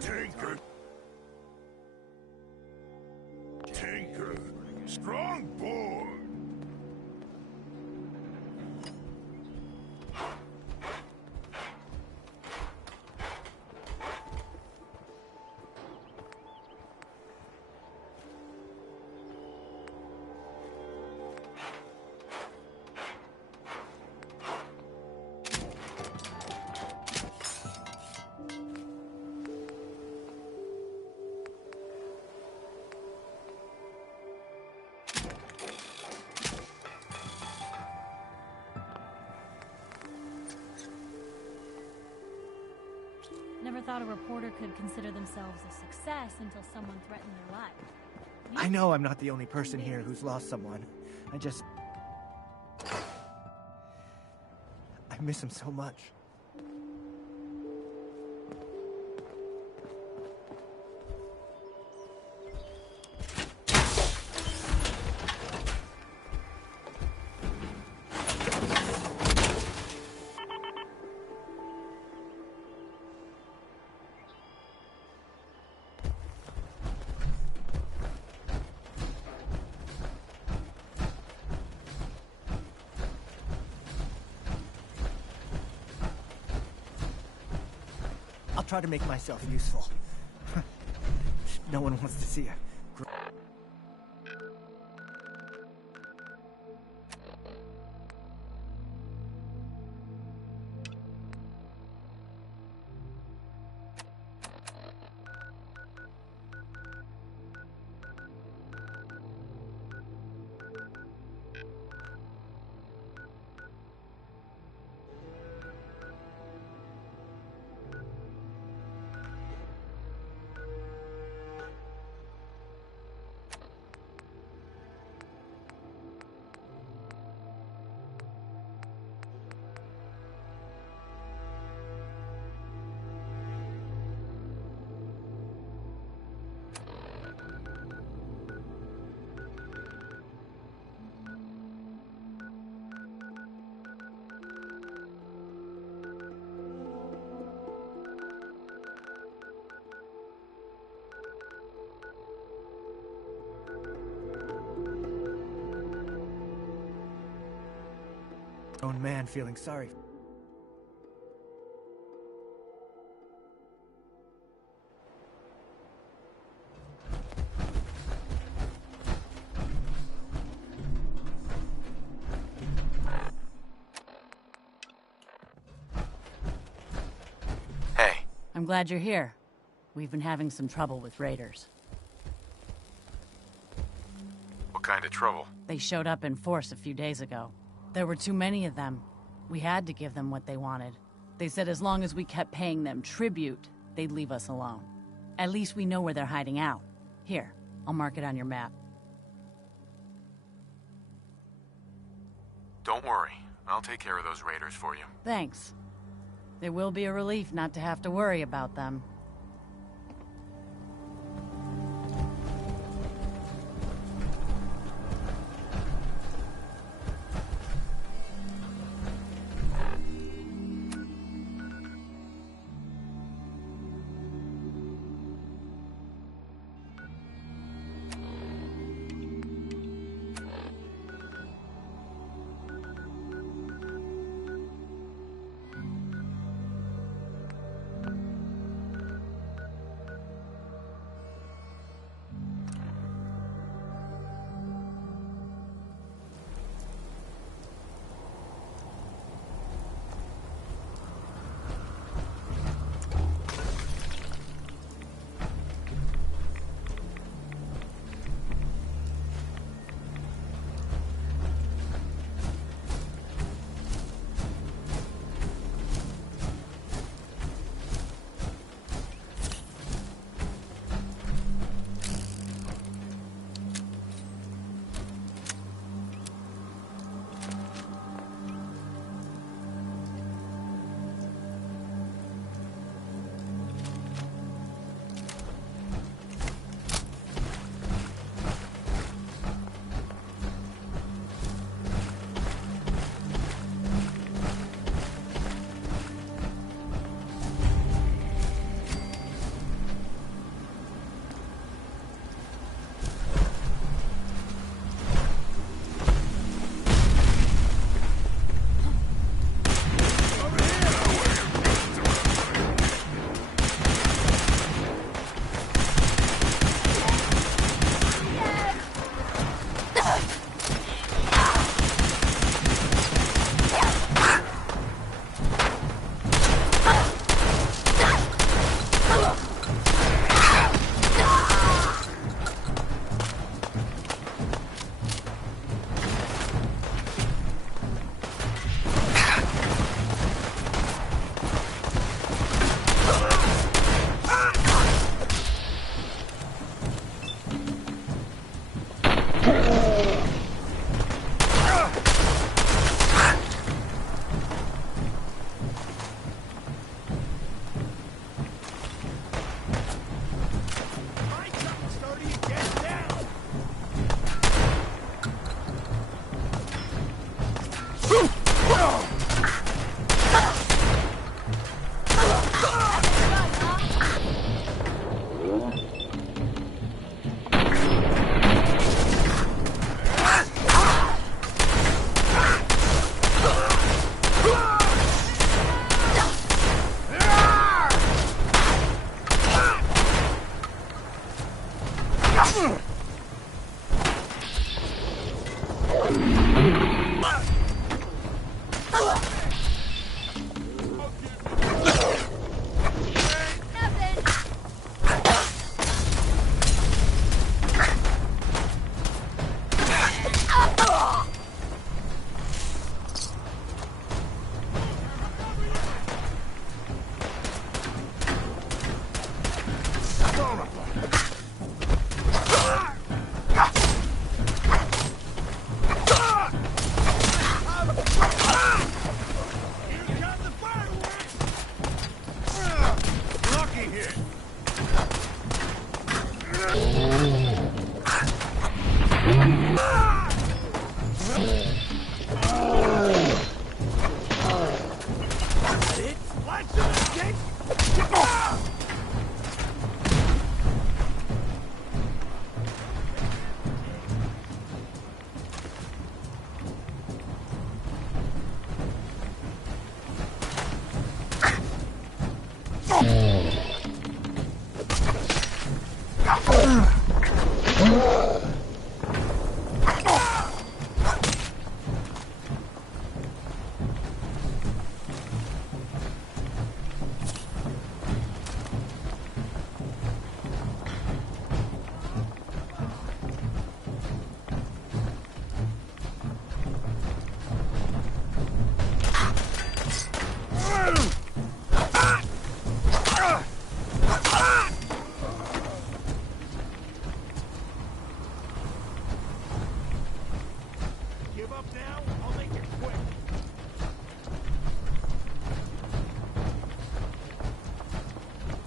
Tinker. Tinker. Strong board. Never thought a reporter could consider themselves a success until someone threatened their life. I know I'm not the only person here who's lost someone. I miss him so much. I'll try to make myself useful. No one wants to see a... Own man feeling sorry. Hey. I'm glad you're here. We've been having some trouble with raiders. What kind of trouble? They showed up in force a few days ago. There were too many of them. We had to give them what they wanted. They said as long as we kept paying them tribute, they'd leave us alone. At least we know where they're hiding out. Here, I'll mark it on your map. Don't worry. I'll take care of those raiders for you. Thanks. It will be a relief not to have to worry about them.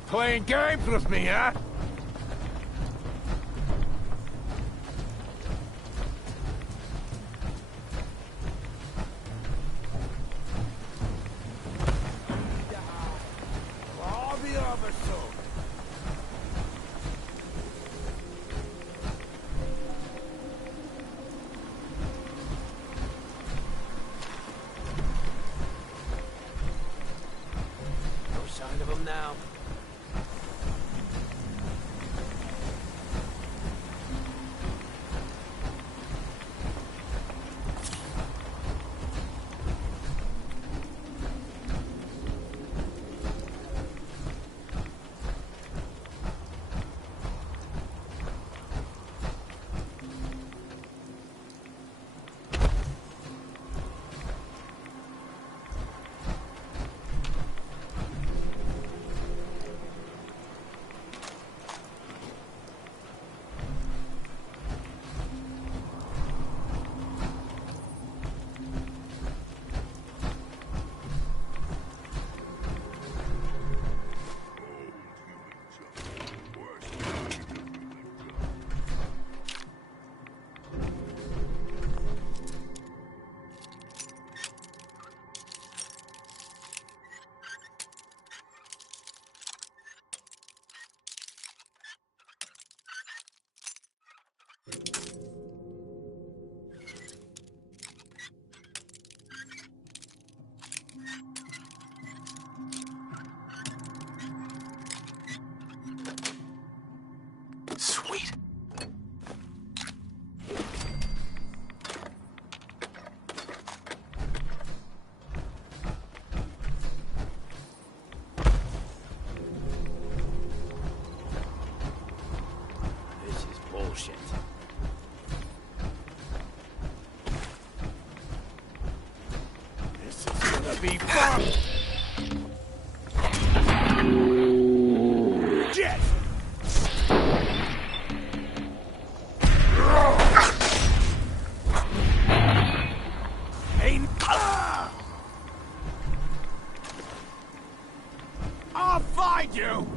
Playing games with me, huh? I'll be over soon. No sign of him now. Sweet. This is bullshit. This is gonna be fun! Jet! I'll find you!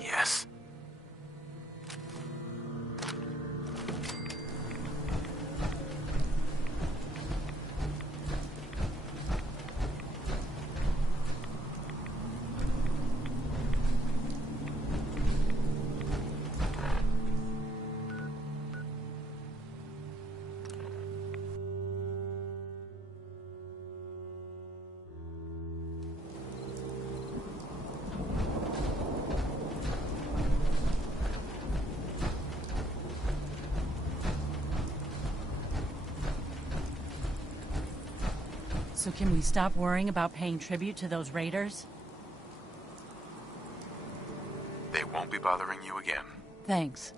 Yes. So can we stop worrying about paying tribute to those raiders? They won't be bothering you again. Thanks.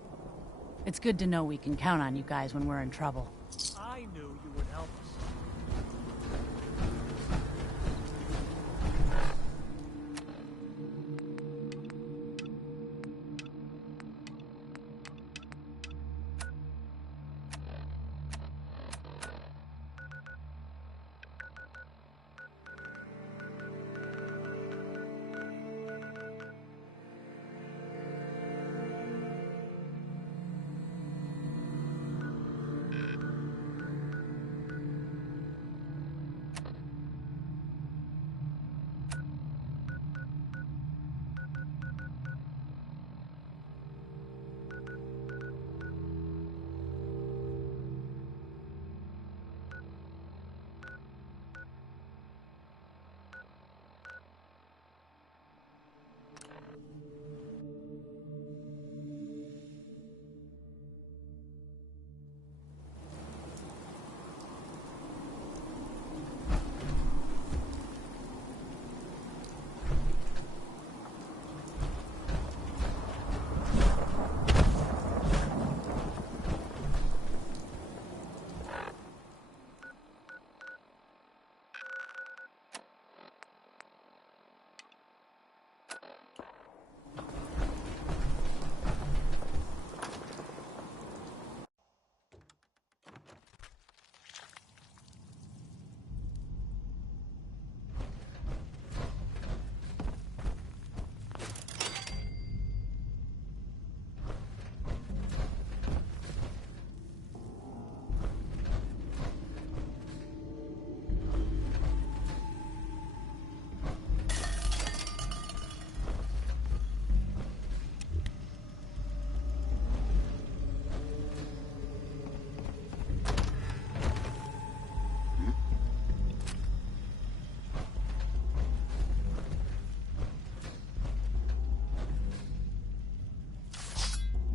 It's good to know we can count on you guys when we're in trouble. I knew you would help us.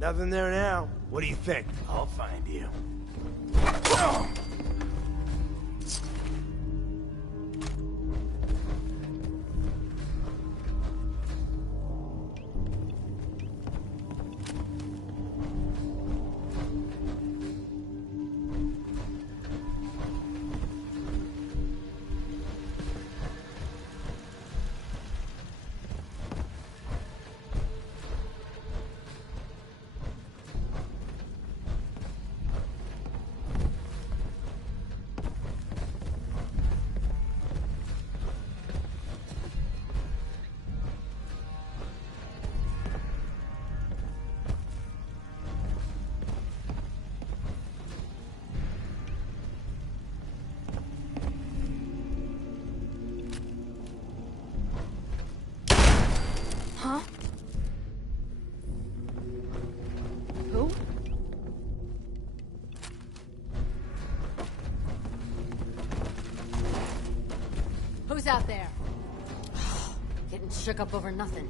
Nothing there now. What do you think? I'll find you. Huh? Who? Who's out there? Getting shook up over nothing.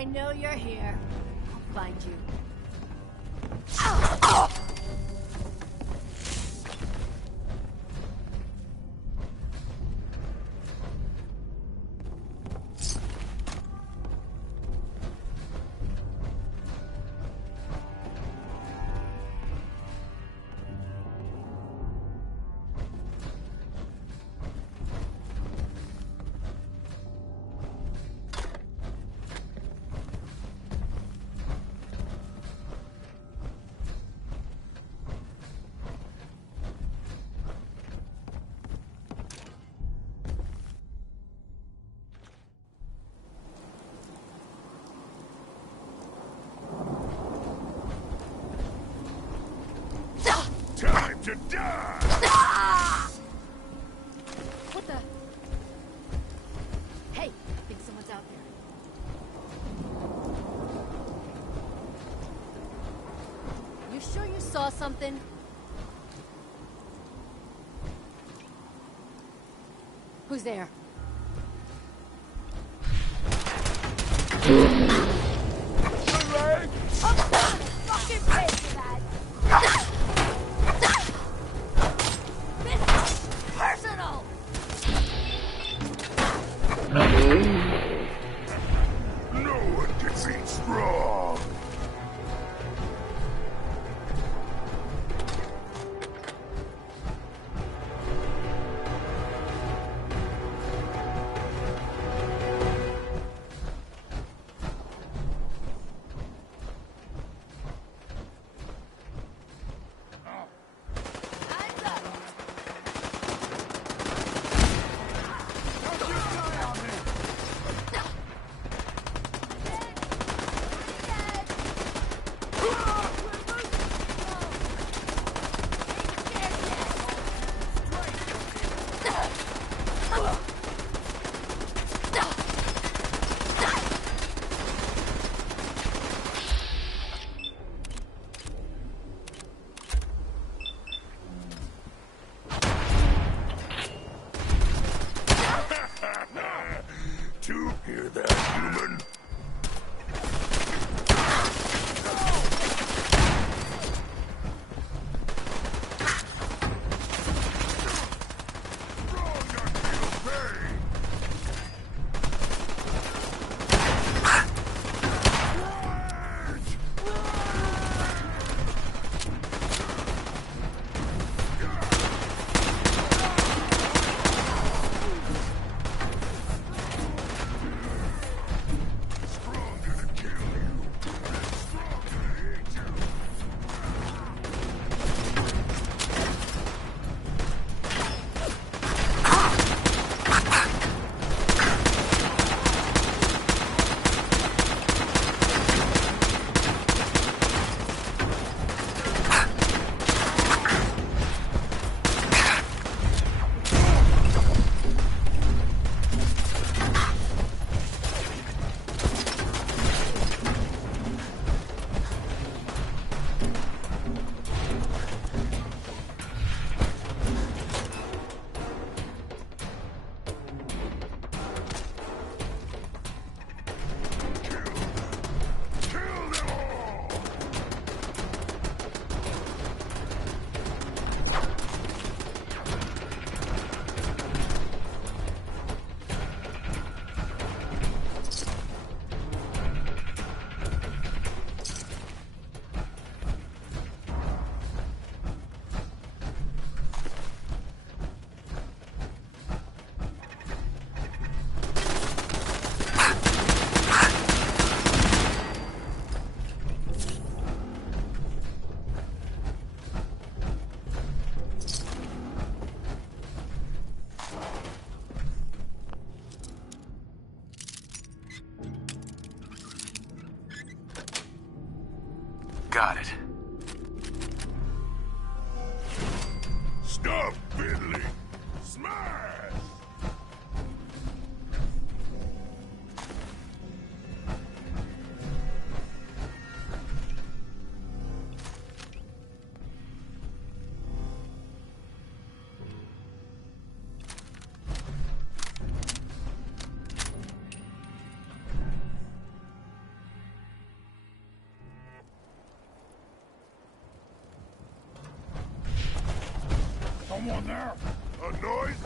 I know you're here. I'll find you. Time to die! What the? Hey, I think someone's out there. You sure you saw something? Who's there? Fucking pay for that! Personal! No one gets eat strong! Stop fiddling! Smash! Someone there? A noise?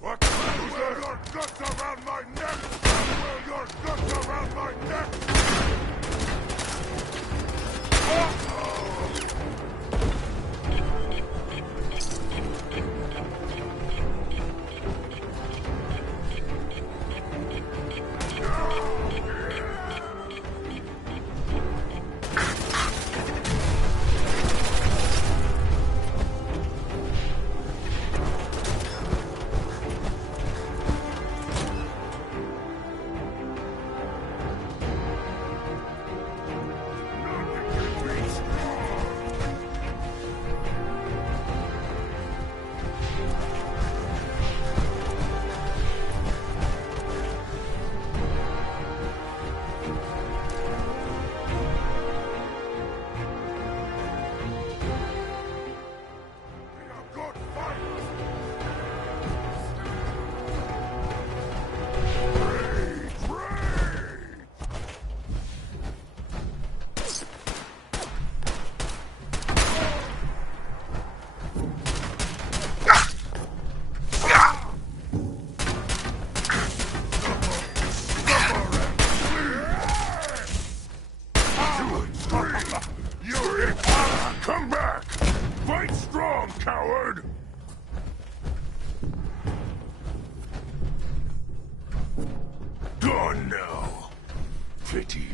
What? Wear your guts around my neck! Wear your guts around my neck! Come back! Fight strong, coward! Gone now. Pity.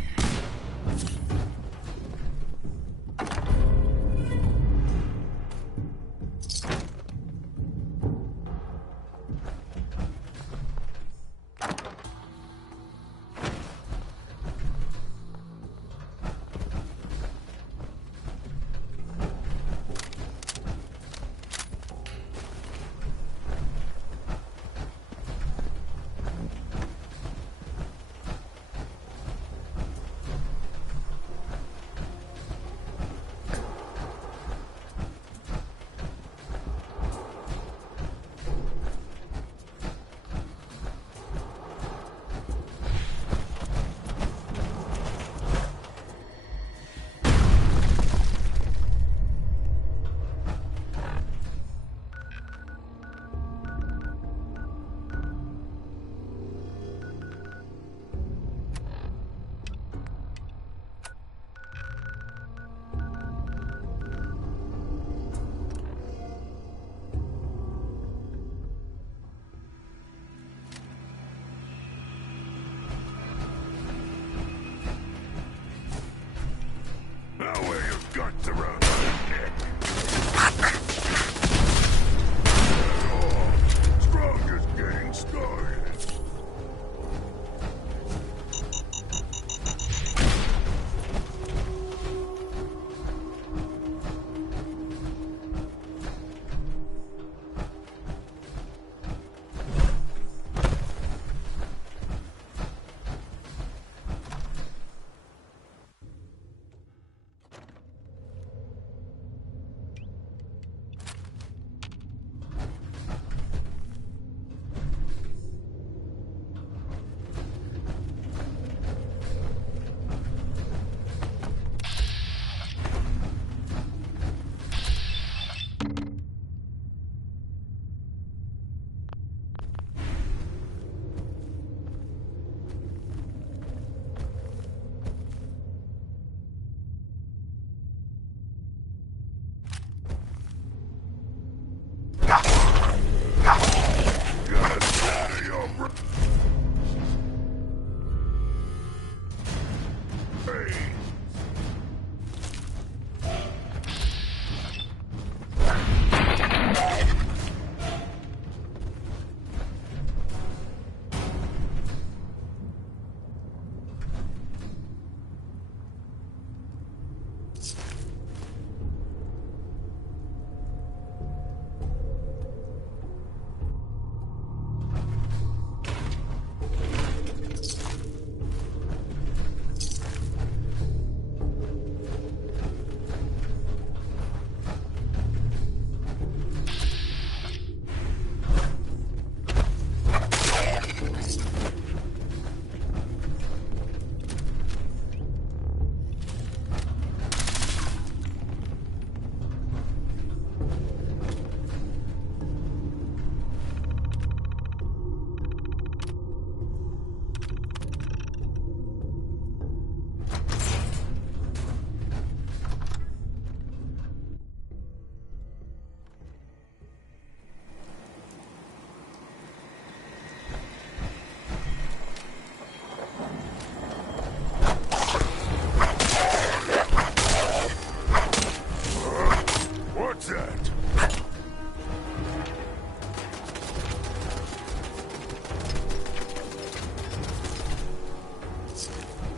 What's that?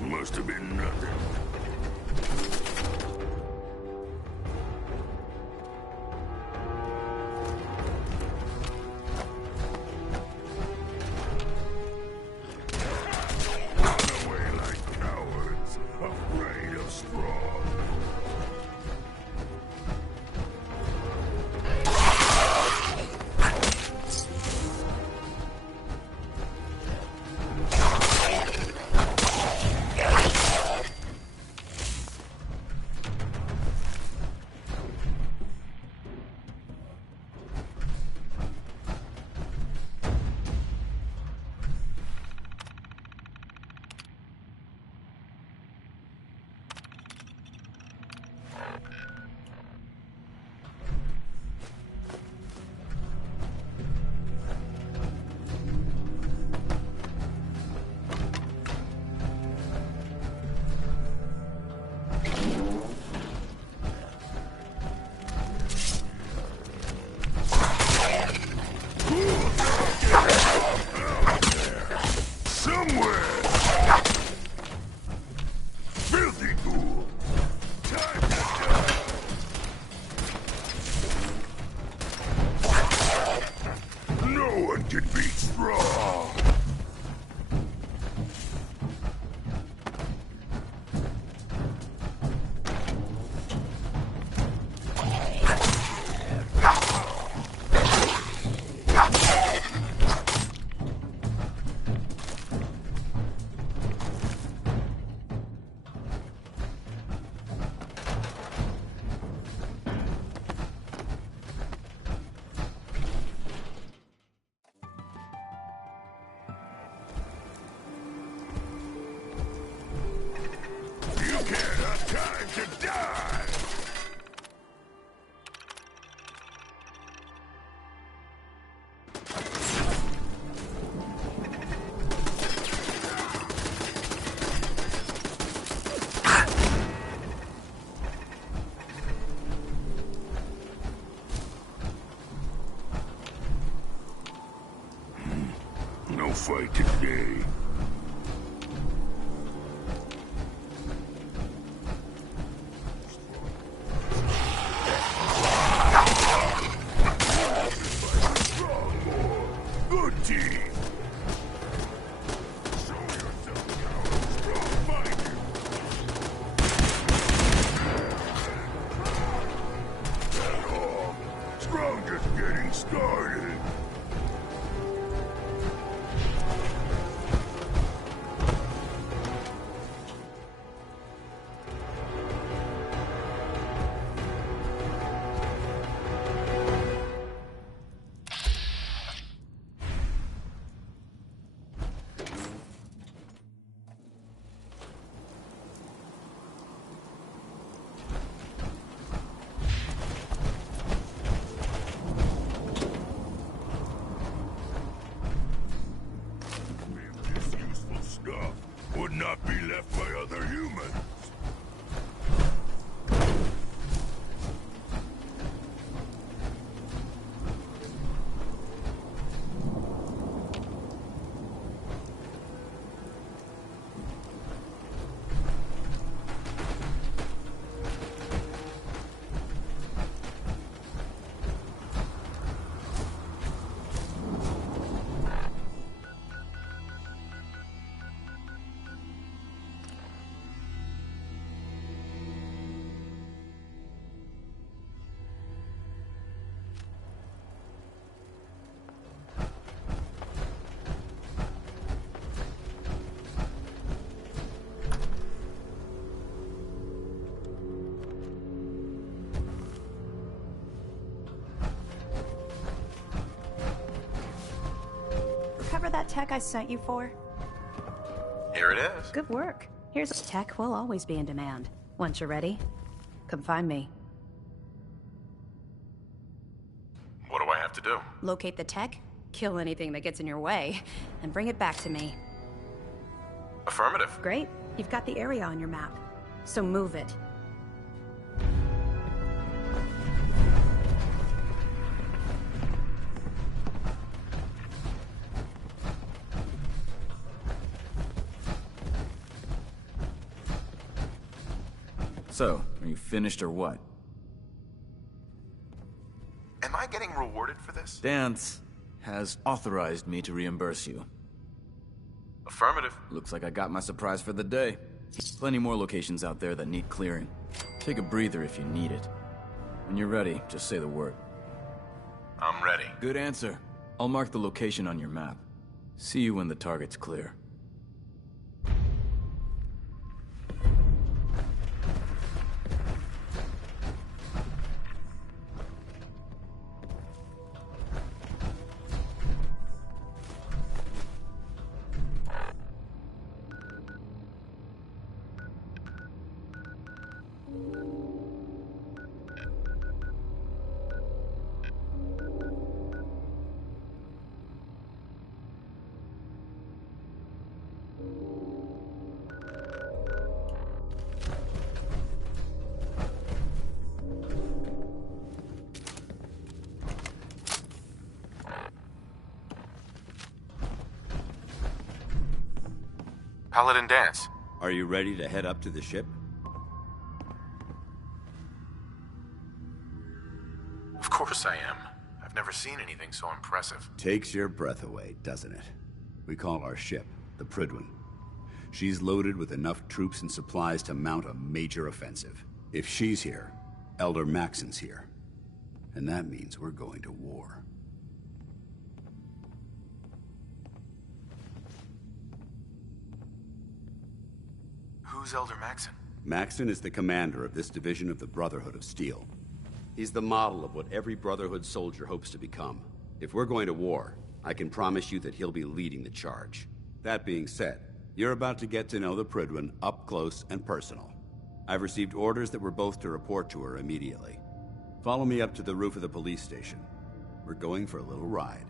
Must have been nothing. Run away like cowards, afraid of straw. No fight today. Good team. Show yourself, coward. Strong fight. That's all. Strong just getting started. Would not be left by other humans. Recover that tech I sent you for? Here it is. Good work. Here's tech will always be in demand. Once you're ready, come find me. What do I have to do? Locate the tech, kill anything that gets in your way, and bring it back to me. Affirmative. Great. You've got the area on your map. So move it. So, are you finished or what? Am I getting rewarded for this? Dance has authorized me to reimburse you. Affirmative. Looks like I got my surprise for the day. Plenty more locations out there that need clearing. Take a breather if you need it. When you're ready, just say the word. I'm ready. Good answer. I'll mark the location on your map. See you when the target's clear. Paladin Dance. Are you ready to head up to the ship? Of course I am. I've never seen anything so impressive. Takes your breath away, doesn't it? We call our ship the Prydwen. She's loaded with enough troops and supplies to mount a major offensive. If she's here, Elder Maxon's here. And that means we're going to war. Who's Elder Maxon? Maxon is the commander of this division of the Brotherhood of Steel. He's the model of what every Brotherhood soldier hopes to become. If we're going to war, I can promise you that he'll be leading the charge. That being said, you're about to get to know the Prydwen up close and personal. I've received orders that we're both to report to her immediately. Follow me up to the roof of the police station. We're going for a little ride.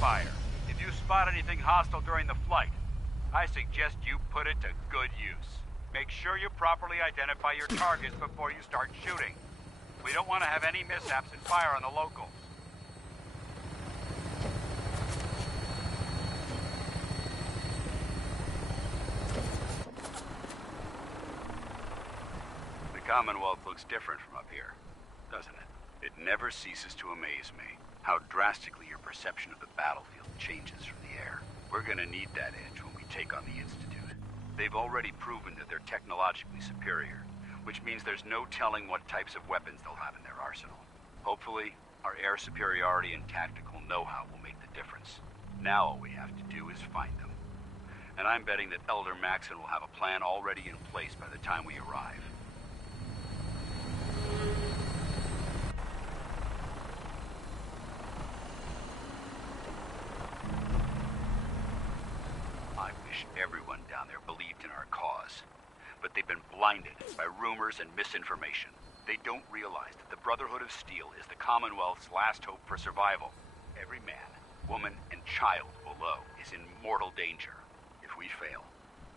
fire. If you spot anything hostile during the flight, I suggest you put it to good use. Make sure you properly identify your targets before you start shooting. We don't want to have any mishaps and fire on the locals. The Commonwealth looks different from up here, doesn't it? It never ceases to amaze me how drastically your perception of the battlefield changes from the air. We're gonna need that edge when we take on the Institute. They've already proven that they're technologically superior, which means there's no telling what types of weapons they'll have in their arsenal. Hopefully, our air superiority and tactical know-how will make the difference. Now all we have to do is find them. And I'm betting that Elder Maxon will have a plan already in place by the time we arrive. I wish everyone down there believed in our cause. But they've been blinded by rumors and misinformation. They don't realize that the Brotherhood of Steel is the Commonwealth's last hope for survival. Every man, woman, and child below is in mortal danger. If we fail,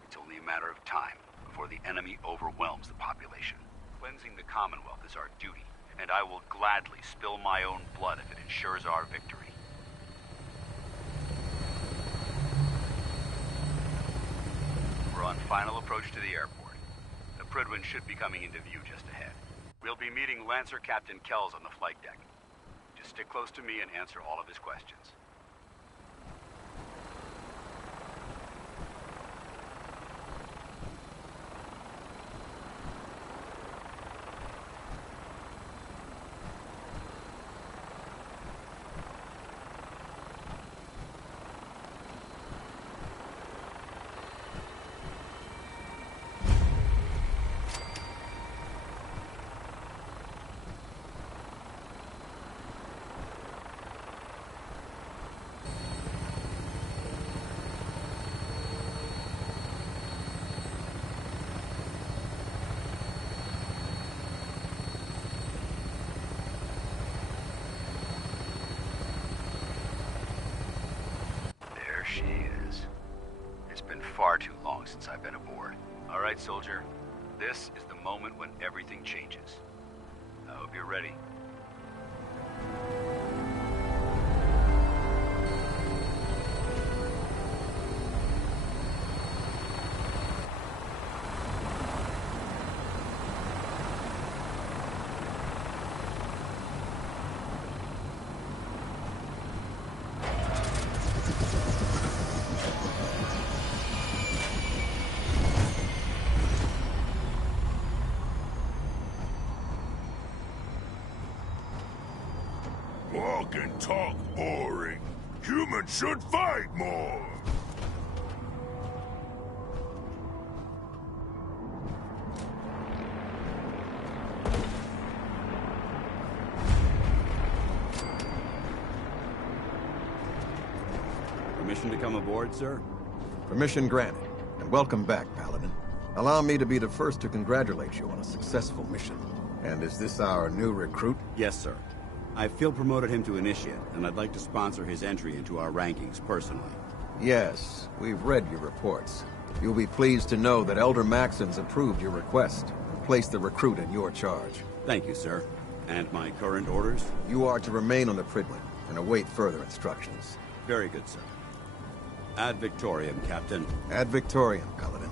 it's only a matter of time before the enemy overwhelms the population. Cleansing the Commonwealth is our duty, and I will gladly spill my own blood if it ensures our victory. We're on final approach to the airport. The Prydwen should be coming into view just ahead. We'll be meeting Lancer Captain Kells on the flight deck. Just stick close to me and answer all of his questions. She is. It's been far too long since I've been aboard. All right, soldier. This is the moment when everything changes. I hope you're ready. Walk and talk boring. Humans should fight more. Permission to come aboard, sir? Permission granted, and welcome back, Paladin. Allow me to be the first to congratulate you on a successful mission. And is this our new recruit? Yes, sir. I field promoted him to Initiate, and I'd like to sponsor his entry into our rankings personally. Yes, we've read your reports. You'll be pleased to know that Elder Maxon's approved your request and placed the recruit in your charge. Thank you, sir. And my current orders? You are to remain on the Prydwen and await further instructions. Very good, sir. Ad Victoriam, Captain. Ad Victoriam, Paladin.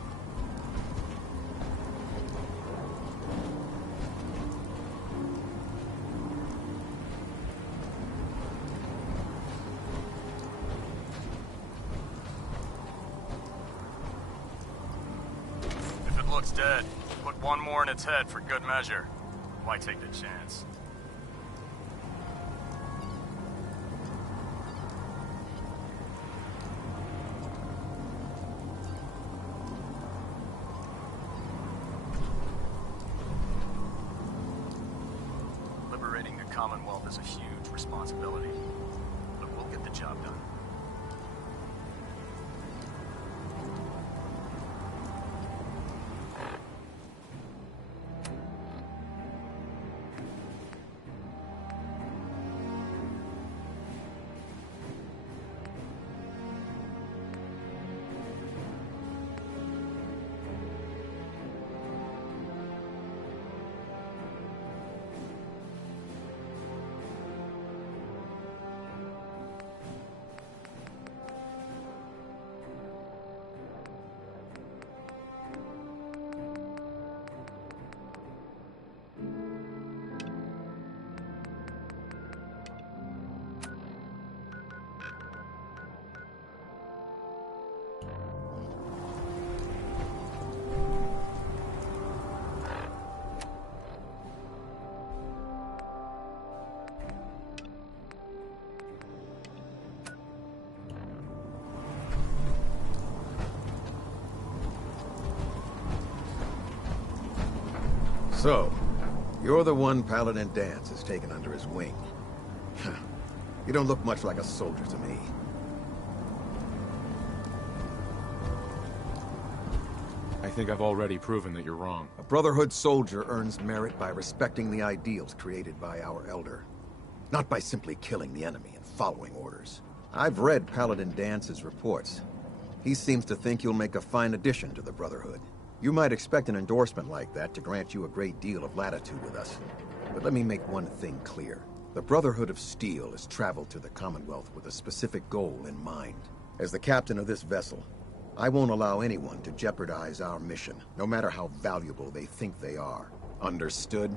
If it looks dead, put one more in its head for good measure. Why take the chance? Liberating the Commonwealth is a huge responsibility, but we'll get the job done. So, you're the one Paladin Danse has taken under his wing. You don't look much like a soldier to me. I think I've already proven that you're wrong. A Brotherhood soldier earns merit by respecting the ideals created by our Elder, not by simply killing the enemy and following orders. I've read Paladin Dance's reports. He seems to think you'll make a fine addition to the Brotherhood. You might expect an endorsement like that to grant you a great deal of latitude with us. But let me make one thing clear. The Brotherhood of Steel has traveled to the Commonwealth with a specific goal in mind. As the captain of this vessel, I won't allow anyone to jeopardize our mission, no matter how valuable they think they are. Understood?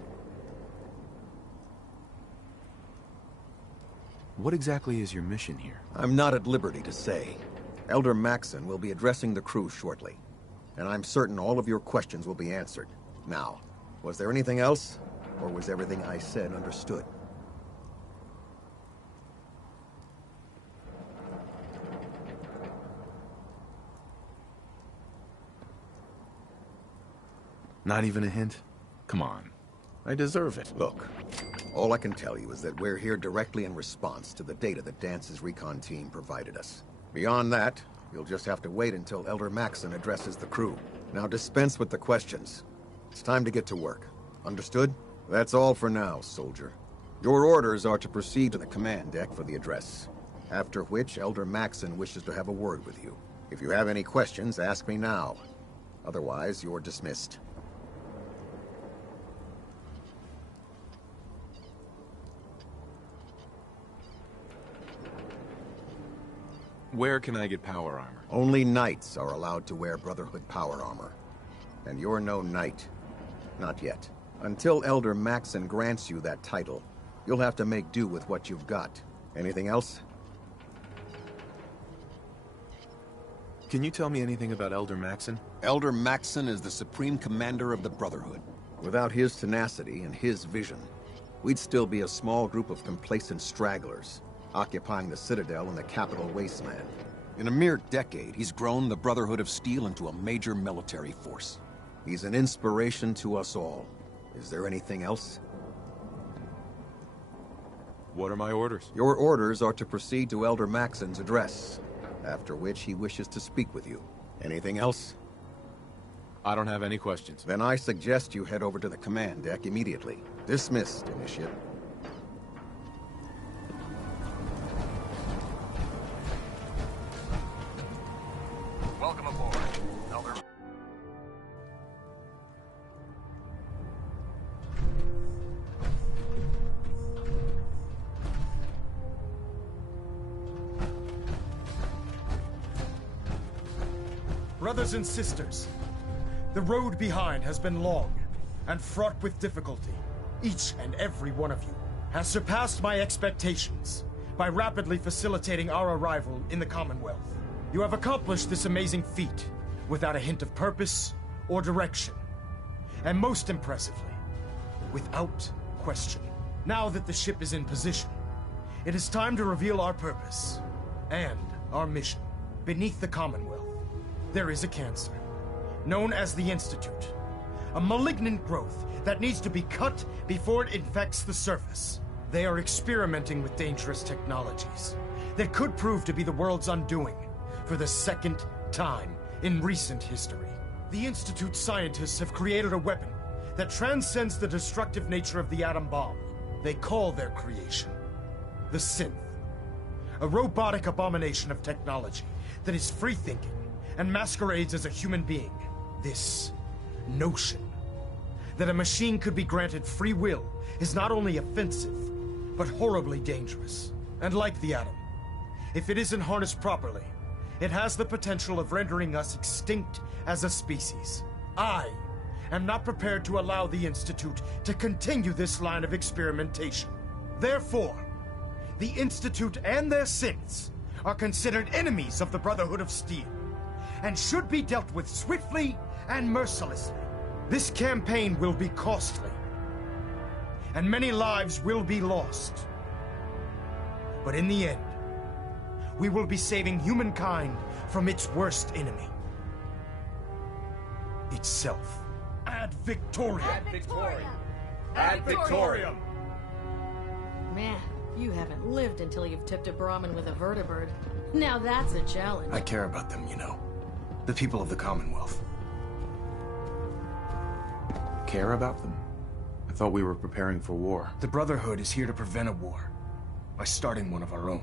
What exactly is your mission here? I'm not at liberty to say. Elder Maxon will be addressing the crew shortly, and I'm certain all of your questions will be answered. Now, was there anything else, or was everything I said understood? Not even a hint? Come on. I deserve it. Look, all I can tell you is that we're here directly in response to the data that Dance's recon team provided us. Beyond that, you'll just have to wait until Elder Maxon addresses the crew. Now dispense with the questions. It's time to get to work. Understood? That's all for now, soldier. Your orders are to proceed to the command deck for the address, after which Elder Maxon wishes to have a word with you. If you have any questions, ask me now. Otherwise, you're dismissed. Where can I get power armor? Only knights are allowed to wear Brotherhood power armor. And you're no knight. Not yet. Until Elder Maxon grants you that title, you'll have to make do with what you've got. Anything else? Can you tell me anything about Elder Maxon? Elder Maxon is the Supreme Commander of the Brotherhood. Without his tenacity and his vision, we'd still be a small group of complacent stragglers, occupying the Citadel in the capital wasteland. In a mere decade, he's grown the Brotherhood of Steel into a major military force. He's an inspiration to us all. Is there anything else? What are my orders? Your orders are to proceed to Elder Maxon's address, after which he wishes to speak with you. Anything else? I don't have any questions. Then I suggest you head over to the command deck immediately. Dismissed, Initiate. Welcome aboard, Elder. Brothers and sisters, the road behind has been long and fraught with difficulty. Each and every one of you has surpassed my expectations by rapidly facilitating our arrival in the Commonwealth. You have accomplished this amazing feat without a hint of purpose or direction. And most impressively, without question. Now that the ship is in position, it is time to reveal our purpose and our mission. Beneath the Commonwealth, there is a cancer, known as the Institute. A malignant growth that needs to be cut before it infects the surface. They are experimenting with dangerous technologies that could prove to be the world's undoing for the second time in recent history. The Institute scientists have created a weapon that transcends the destructive nature of the atom bomb. They call their creation the Synth, a robotic abomination of technology that is free-thinking and masquerades as a human being. This notion that a machine could be granted free will is not only offensive, but horribly dangerous. And like the atom, if it isn't harnessed properly, it has the potential of rendering us extinct as a species. I am not prepared to allow the Institute to continue this line of experimentation. Therefore, the Institute and their synths are considered enemies of the Brotherhood of Steel, and should be dealt with swiftly and mercilessly. This campaign will be costly, and many lives will be lost. But in the end, we will be saving humankind from its worst enemy, itself. Ad Victoriam! Ad Victoriam! Ad Victoriam! Man, you haven't lived until you've tipped a Brahmin with a vertibird. Now that's a challenge. I care about them, you know. The people of the Commonwealth. Care about them? I thought we were preparing for war. The Brotherhood is here to prevent a war by starting one of our own.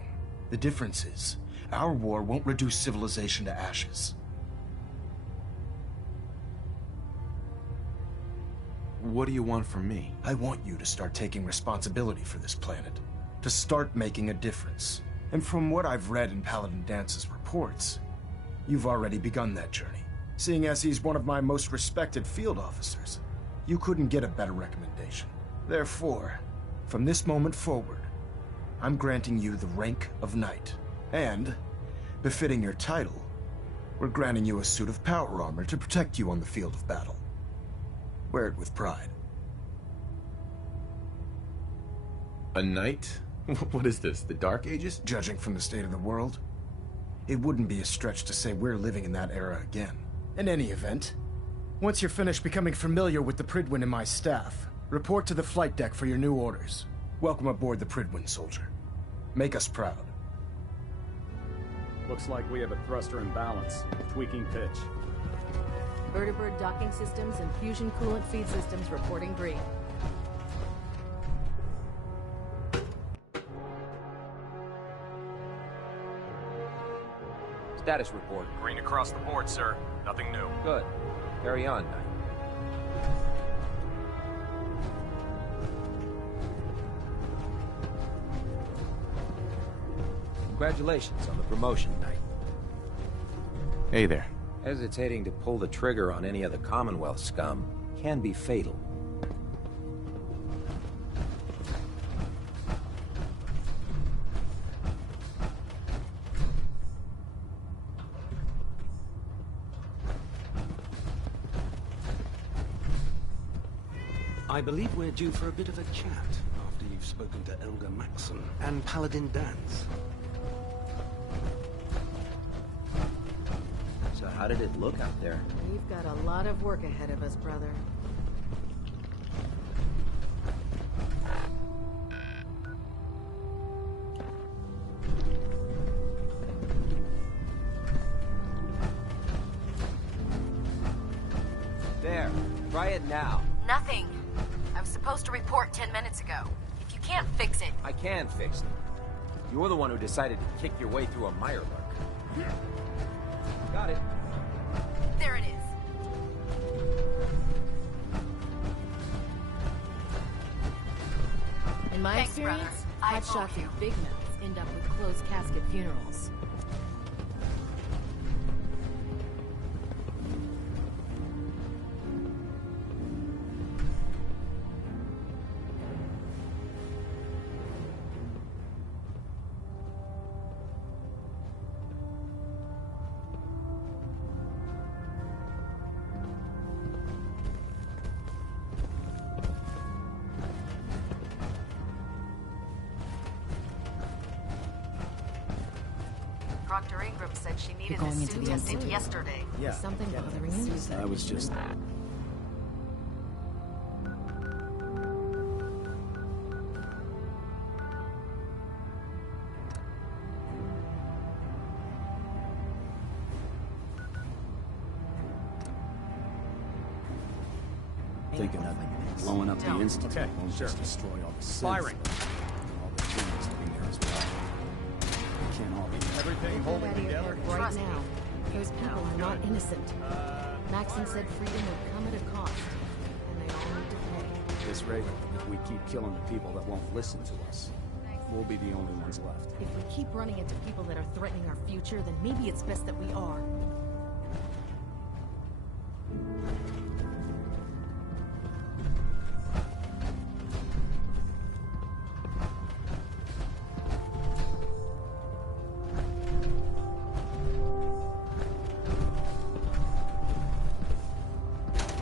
The difference is, our war won't reduce civilization to ashes. What do you want from me? I want you to start taking responsibility for this planet. To start making a difference. And from what I've read in Paladin Dance's reports, you've already begun that journey. Seeing as he's one of my most respected field officers, you couldn't get a better recommendation. Therefore, from this moment forward, I'm granting you the rank of Knight. And, befitting your title, we're granting you a suit of power armor to protect you on the field of battle. Wear it with pride. A knight? What is this, the Dark Ages? Judging from the state of the world, it wouldn't be a stretch to say we're living in that era again. In any event, once you're finished becoming familiar with the Pridwin and my staff, report to the flight deck for your new orders. Welcome aboard the Pridwin, soldier. Make us proud. Looks like we have a thruster imbalance. Tweaking pitch. Vertibird docking systems and fusion coolant feed systems reporting green. Status report. Green across the board, sir. Nothing new. Good. Carry on, Knight. Congratulations on the promotion, Knight. Hey there. Hesitating to pull the trigger on any of the Commonwealth scum can be fatal. I believe we're due for a bit of a chat after you've spoken to Elder Maxon and Paladin Dance. So how did it look out there? We've got a lot of work ahead of us, brother. There. Try it now. Nothing. I was supposed to report 10 minutes ago. If you can't fix it... I can fix it. You're the one who decided to kick your way through a mirelurk. Got it. There it is. In my Thanks, experience, brother. I hot shots owe you. and big mouths end up with closed casket funerals. Dr. Ingram said she needed going a into suit the tested inside. yesterday. Is something bothering you? I was just... Thinking that blowing up the Don't. Institute Okay, won't sure. just destroy all the synths, Firing. all the humans living there as well. We can't all be... Everything Get holding out of your together? head right Trust me. now. Those people are not innocent. Maxon said freedom would come at a cost, and they all need to pay. At this rate, if we keep killing the people that won't listen to us, we'll be the only ones left. If we keep running into people that are threatening our future, then maybe it's best that we are.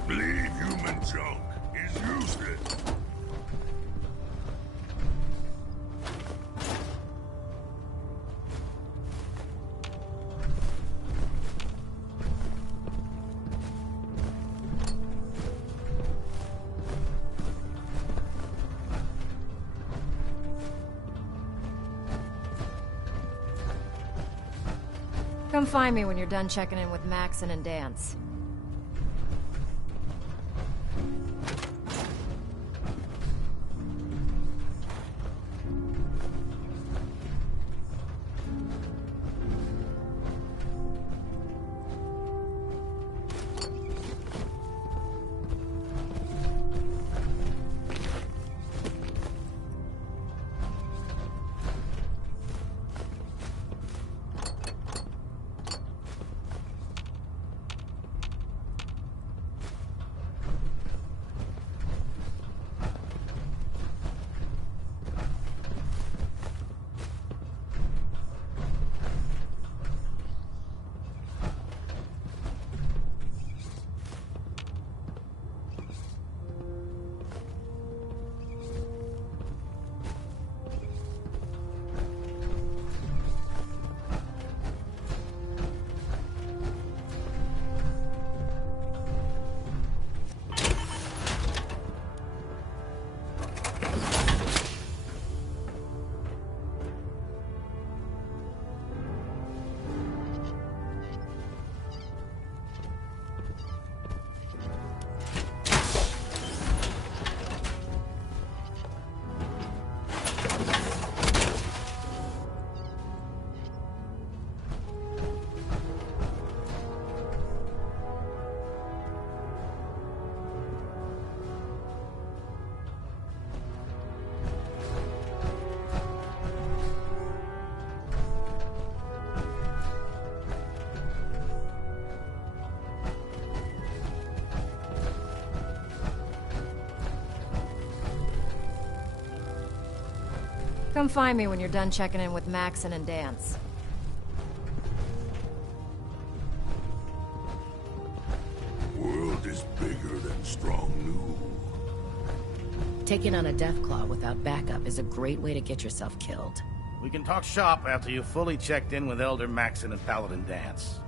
Believe human junk is useless. Come find me when you're done checking in with Maxon and Dance. Come find me when you're done checking in with Maxon and Dance. World is bigger than strong new. Taking on a Deathclaw without backup is a great way to get yourself killed. We can talk shop after you've fully checked in with Elder Maxon and Paladin Dance.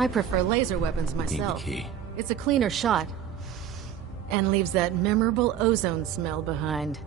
I prefer laser weapons myself. Key. It's a cleaner shot. And leaves that memorable ozone smell behind.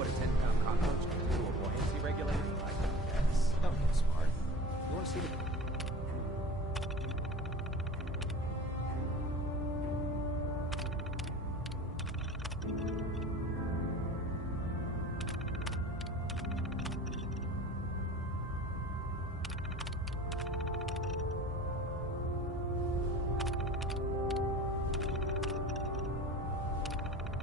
what a 10-pound cockroach can do to a buoyancy regulator? I guess. Don't get smart. You want to see the...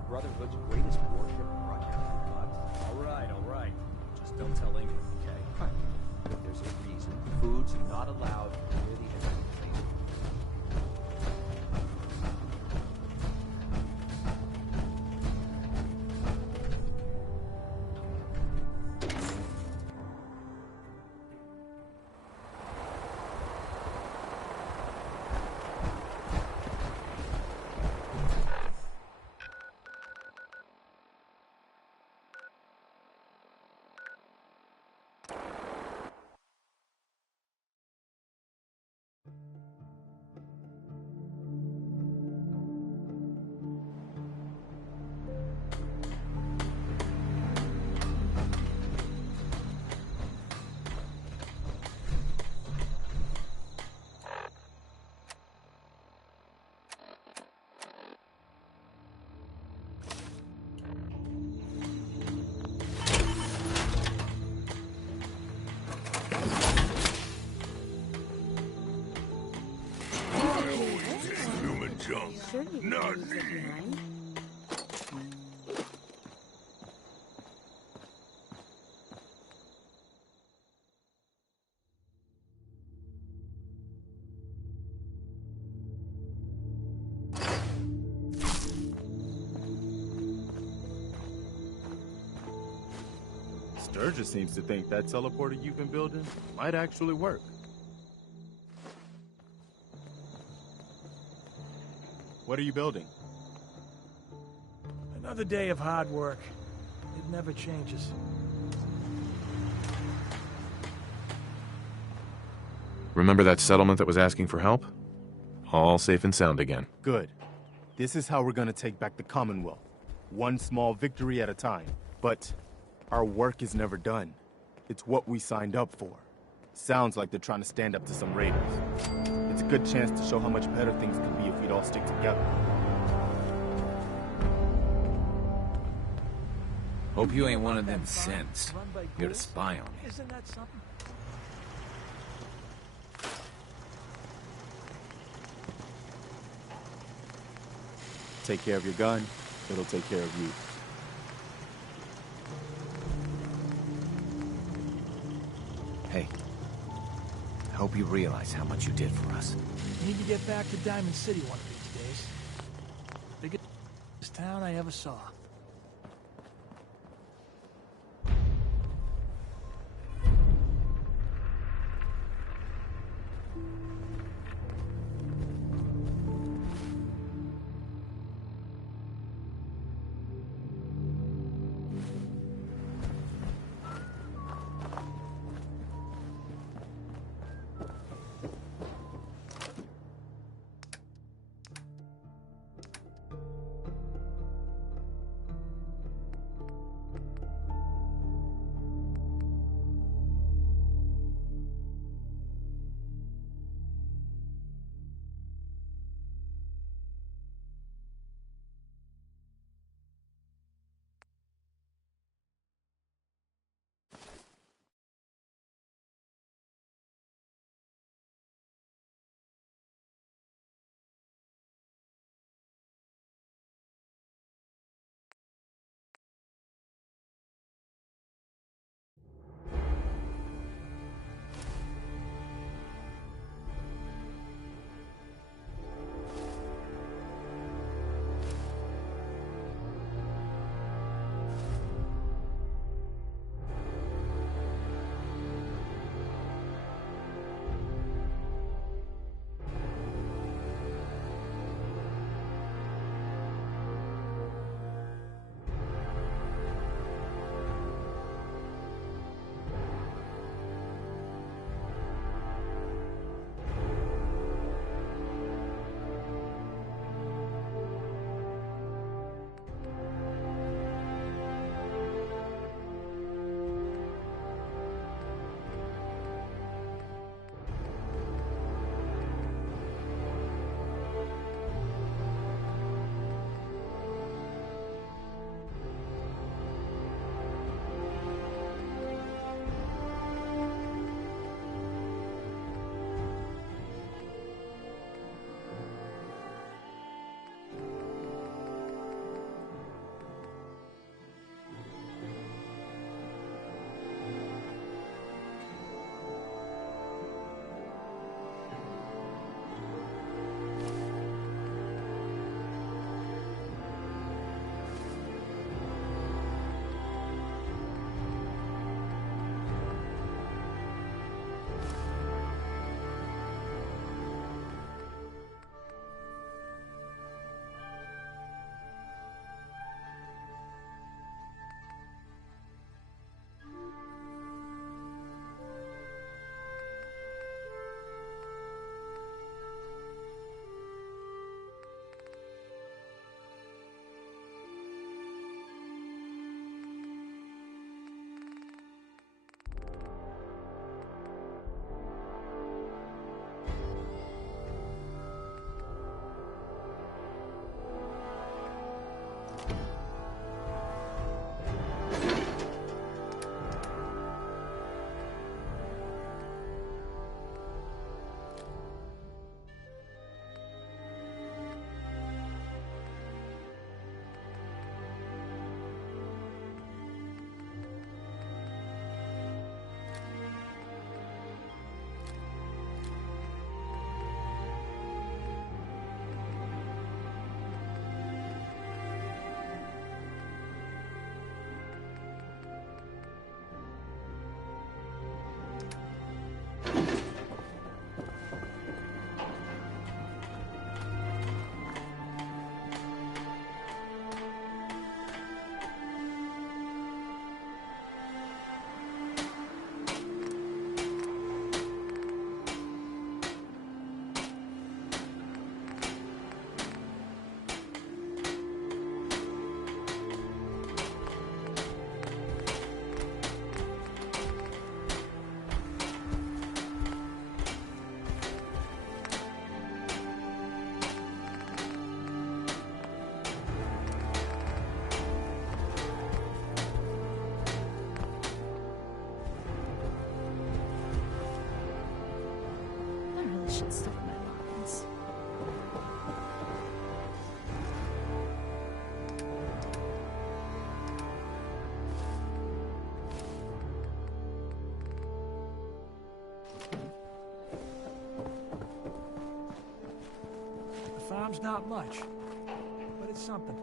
Brotherhood's greatest warship broadcasting bots. All right. Just don't tell England, okay? There's a reason food's not allowed near the enemy plane. Sure you not me. Sturgis seems to think that teleporter you've been building might actually work. What are you building? Another day of hard work. It never changes. Remember that settlement that was asking for help? All safe and sound again. Good. This is how we're gonna take back the Commonwealth. One small victory at a time. But our work is never done. It's what we signed up for. Sounds like they're trying to stand up to some raiders. It's a good chance to show how much better things could be if we'd all stick together. Hope you ain't one of them synths. You're to spy on me. Isn't that something? Take care of your gun, it'll take care of you. Hey, I hope you realize how much you did for us. Need to get back to Diamond City one of these days. Biggest town I ever saw. should sort my lines. The farm's not much, but it's something.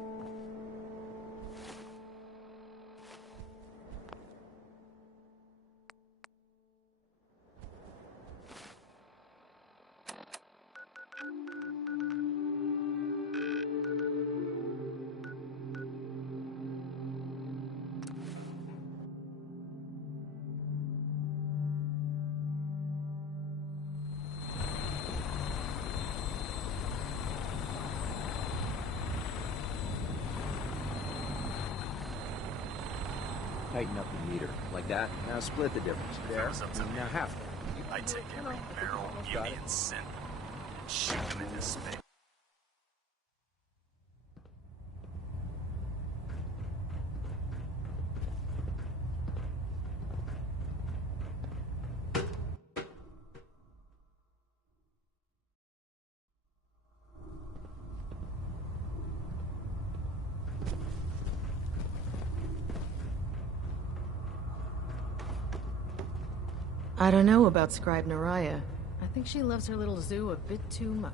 Tighten up the meter. Like that. Now split the difference. There. Now half. I'd take every barrel, beauty, and sin and shoot them into space. I don't know about Scribe Naraya. I think she loves her little zoo a bit too much.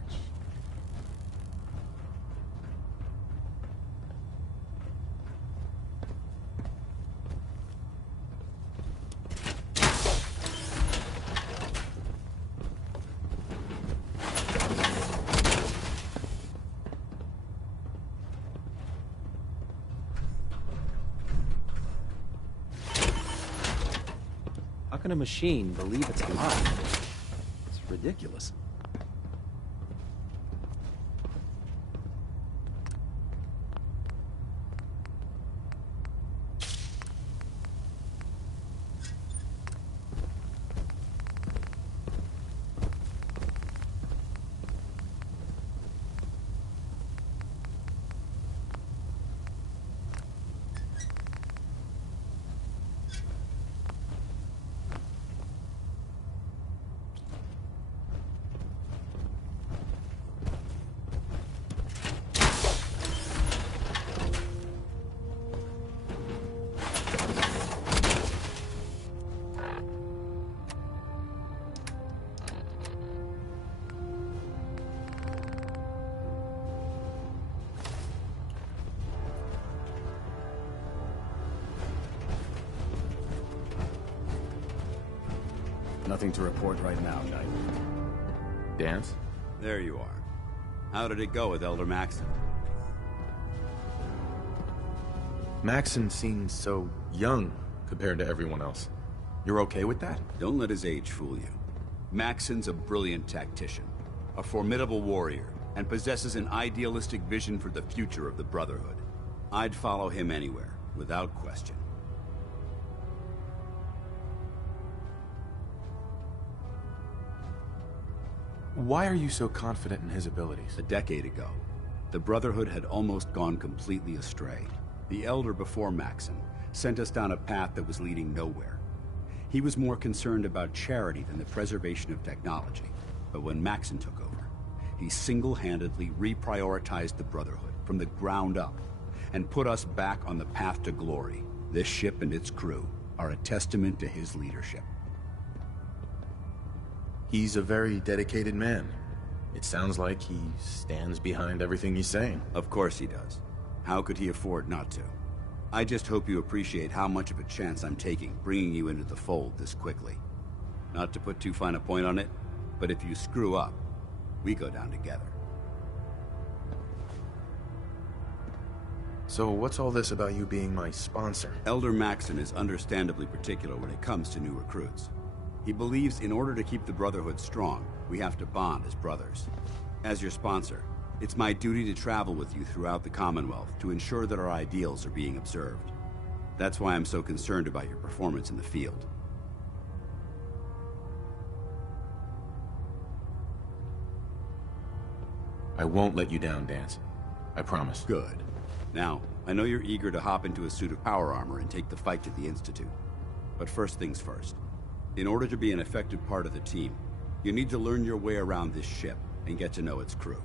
How can a machine believe it's alive? It's ridiculous. Nothing to report right now, Knight. Dance? There you are. How did it go with Elder Maxon? Maxon seems so young compared to everyone else. You're okay with that? Don't let his age fool you. Maxon's a brilliant tactician, a formidable warrior, and possesses an idealistic vision for the future of the Brotherhood. I'd follow him anywhere, without question. Why are you so confident in his abilities? A decade ago, the Brotherhood had almost gone completely astray. The Elder before Maxon sent us down a path that was leading nowhere. He was more concerned about charity than the preservation of technology. But when Maxon took over, he single-handedly reprioritized the Brotherhood from the ground up and put us back on the path to glory. This ship and its crew are a testament to his leadership. He's a very dedicated man. It sounds like he stands behind everything he's saying. Of course he does. How could he afford not to? I just hope you appreciate how much of a chance I'm taking bringing you into the fold this quickly. Not to put too fine a point on it, but if you screw up, we go down together. So what's all this about you being my sponsor? Elder Maxon is understandably particular when it comes to new recruits. He believes in order to keep the Brotherhood strong, we have to bond as brothers. As your sponsor, it's my duty to travel with you throughout the Commonwealth to ensure that our ideals are being observed. That's why I'm so concerned about your performance in the field. I won't let you down, Dance. I promise. Good. Now, I know you're eager to hop into a suit of power armor and take the fight to the Institute. But first things first. In order to be an effective part of the team, You need to learn your way around this ship and get to know its crew.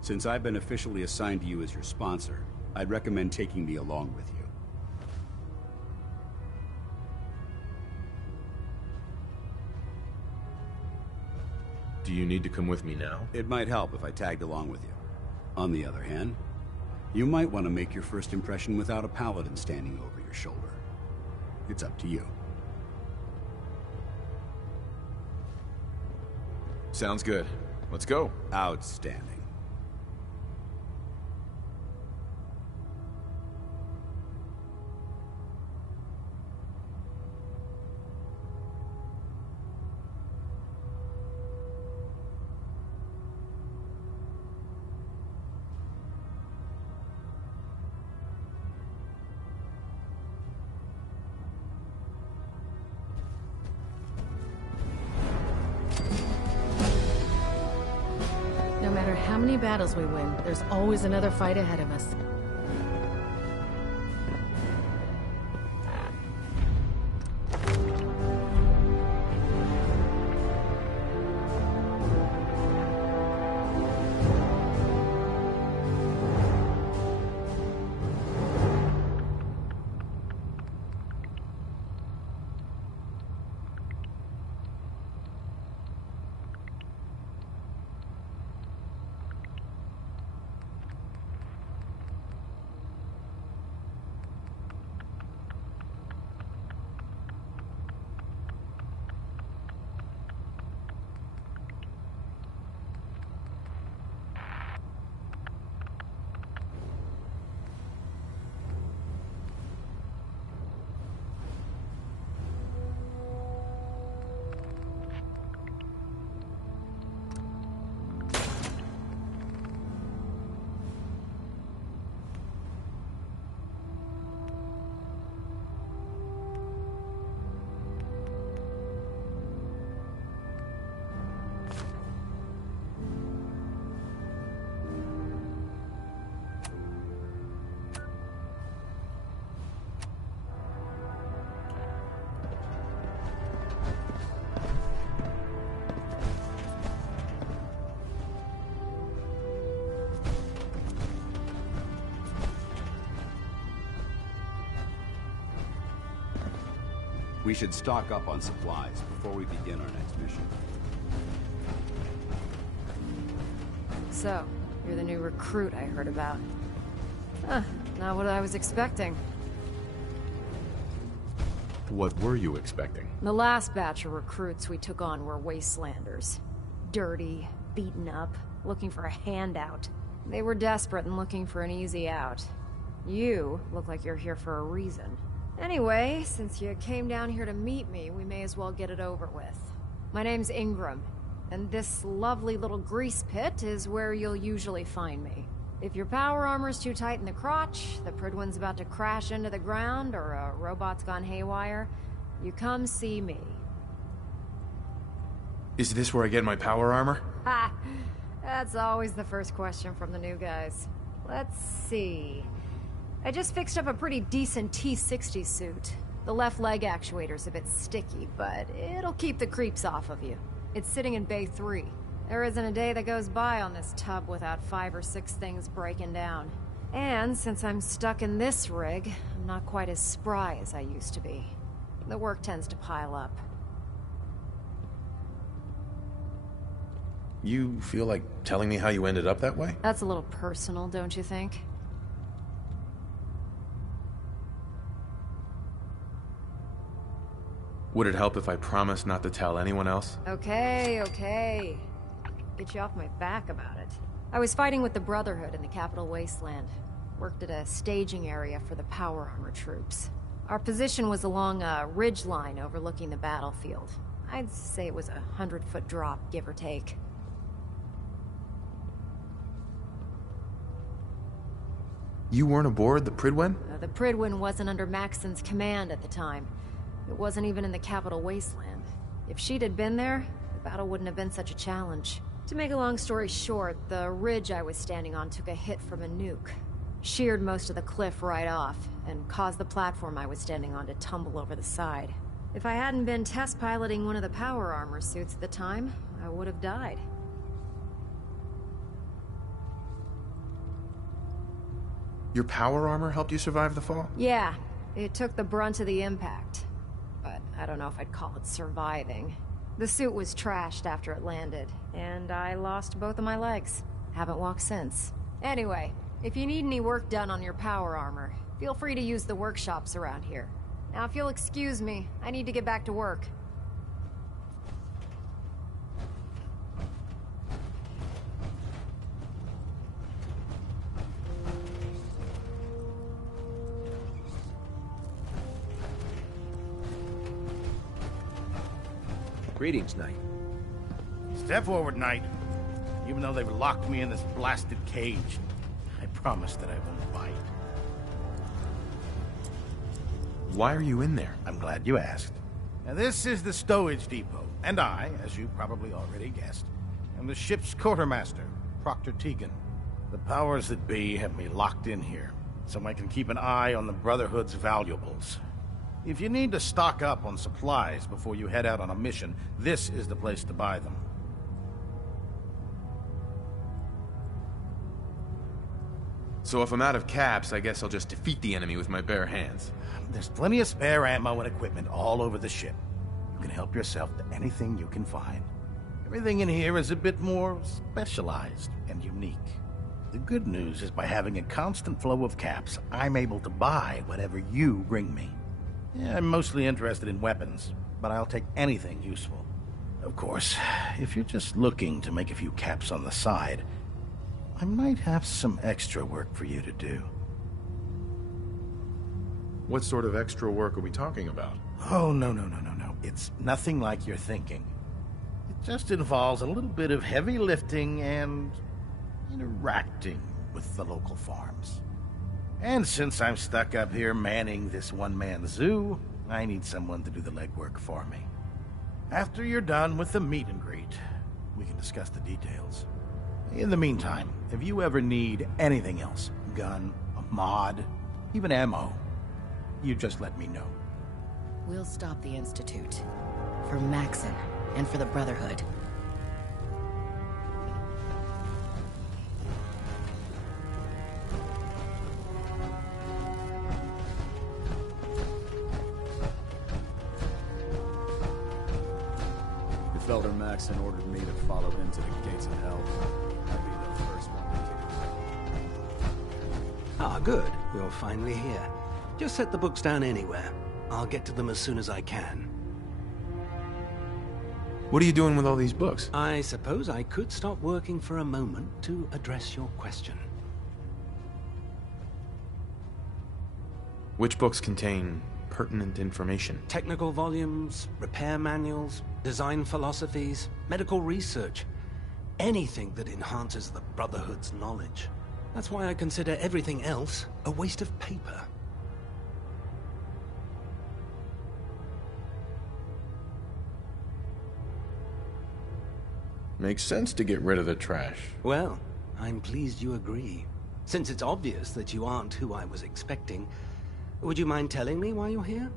Since I've been officially assigned to you as your sponsor, I'd recommend taking me along with you. Do you need to come with me now? It might help if I tagged along with you. On the other hand, you might want to make your first impression without a paladin standing over your shoulder. It's up to you. Sounds good. Let's go. Outstanding. No matter how many battles we win, there's always another fight ahead of us. We should stock up on supplies before we begin our next mission. So, you're the new recruit I heard about. Huh, not what I was expecting. What were you expecting? The last batch of recruits we took on were wastelanders. Dirty, beaten up, looking for a handout. They were desperate and looking for an easy out. You look like you're here for a reason. Anyway, since you came down here to meet me, we may as well get it over with. My name's Ingram, and this lovely little grease pit is where you'll usually find me. If your power armor's too tight in the crotch, the Pridwen's about to crash into the ground, or a robot's gone haywire, you come see me. Is this where I get my power armor? Ha! That's always the first question from the new guys. Let's see. I just fixed up a pretty decent T-60 suit. The left leg actuator's a bit sticky, but it'll keep the creeps off of you. It's sitting in Bay 3. There isn't a day that goes by on this tub without 5 or 6 things breaking down. And since I'm stuck in this rig, I'm not quite as spry as I used to be. The work tends to pile up. You feel like telling me how you ended up that way? That's a little personal, don't you think? Would it help if I promised not to tell anyone else? Okay, okay. Get you off my back about it. I was fighting with the Brotherhood in the Capital Wasteland. Worked at a staging area for the power armor troops. Our position was along a ridge line overlooking the battlefield. I'd say it was a 100-foot drop, give or take. You weren't aboard the Pridwen? The Pridwen wasn't under Maxon's command at the time. It wasn't even in the Capital Wasteland. If she'd had been there, the battle wouldn't have been such a challenge. To make a long story short, the ridge I was standing on took a hit from a nuke. Sheared most of the cliff right off, and caused the platform I was standing on to tumble over the side. If I hadn't been test piloting one of the power armor suits at the time, I would have died. Your power armor helped you survive the fall? Yeah, it took the brunt of the impact. But I don't know if I'd call it surviving. The suit was trashed after it landed, and I lost both of my legs. Haven't walked since. Anyway, if you need any work done on your power armor, feel free to use the workshops around here. Now, if you'll excuse me, I need to get back to work. Greetings, Knight. Step forward, Knight. Even though they've locked me in this blasted cage, I promise that I won't bite. Why are you in there? I'm glad you asked. Now, this is the stowage depot, and I, as you probably already guessed, am the ship's quartermaster, Proctor Tegan. The powers that be have me locked in here, so I can keep an eye on the Brotherhood's valuables. If you need to stock up on supplies before you head out on a mission, this is the place to buy them. So if I'm out of caps, I guess I'll just defeat the enemy with my bare hands. There's plenty of spare ammo and equipment all over the ship. You can help yourself to anything you can find. Everything in here is a bit more specialized and unique. The good news is by having a constant flow of caps, I'm able to buy whatever you bring me. Yeah, I'm mostly interested in weapons, but I'll take anything useful. Of course, if you're just looking to make a few caps on the side, I might have some extra work for you to do. What sort of extra work are we talking about? Oh, no. It's nothing like you're thinking. It just involves a little bit of heavy lifting and interacting with the local farms. And since I'm stuck up here manning this one-man zoo, I need someone to do the legwork for me. After you're done with the meet and greet, we can discuss the details. In the meantime, if you ever need anything else, gun, a mod, even ammo, you just let me know. We'll stop the Institute. For Maxon, and for the Brotherhood. If Elder Maxon ordered me to follow him to the gates of hell, I'd be the first one to do it. Ah, good. You're finally here. Just set the books down anywhere. I'll get to them as soon as I can. What are you doing with all these books? I suppose I could stop working for a moment to address your question. Which books contain pertinent information? Technical volumes, repair manuals, design philosophies, medical research. Anything that enhances the Brotherhood's knowledge. That's why I consider everything else a waste of paper. Makes sense to get rid of the trash. Well, I'm pleased you agree. Since it's obvious that you aren't who I was expecting, would you mind telling me why you're here?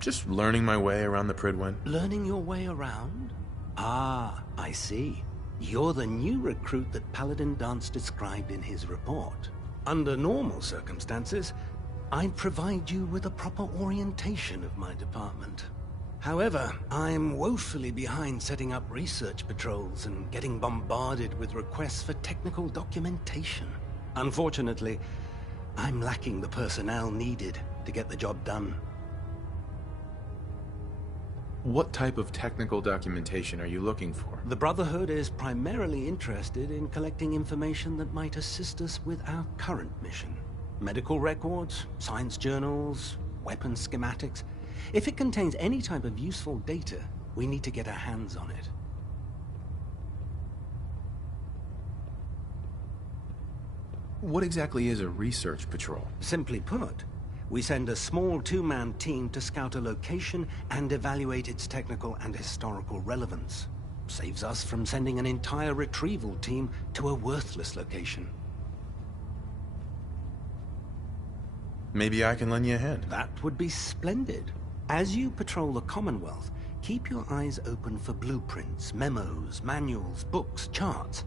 Just learning my way around the Pridwen. Learning your way around? Ah, I see. You're the new recruit that Paladin Dance described in his report. Under normal circumstances, I'd provide you with a proper orientation of my department. However, I'm woefully behind setting up research patrols and getting bombarded with requests for technical documentation. Unfortunately, I'm lacking the personnel needed to get the job done. What type of technical documentation are you looking for? The Brotherhood is primarily interested in collecting information that might assist us with our current mission. Medical records, science journals, weapon schematics. If it contains any type of useful data, we need to get our hands on it. What exactly is a research patrol? Simply put, we send a small two-man team to scout a location and evaluate its technical and historical relevance. Saves us from sending an entire retrieval team to a worthless location. Maybe I can lend you a hand. That would be splendid. As you patrol the Commonwealth, keep your eyes open for blueprints, memos, manuals, books, charts.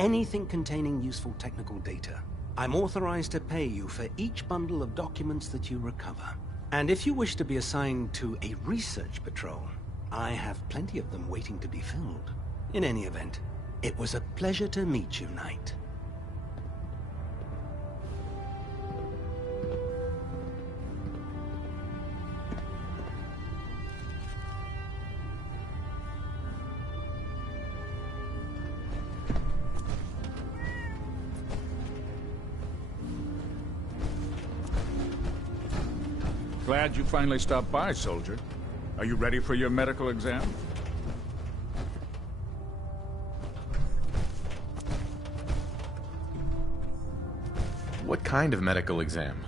Anything containing useful technical data. I'm authorized to pay you for each bundle of documents that you recover. And if you wish to be assigned to a research patrol, I have plenty of them waiting to be filled. In any event, it was a pleasure to meet you, Knight. Glad you finally stopped by, soldier. Are you ready for your medical exam? What kind of medical exam?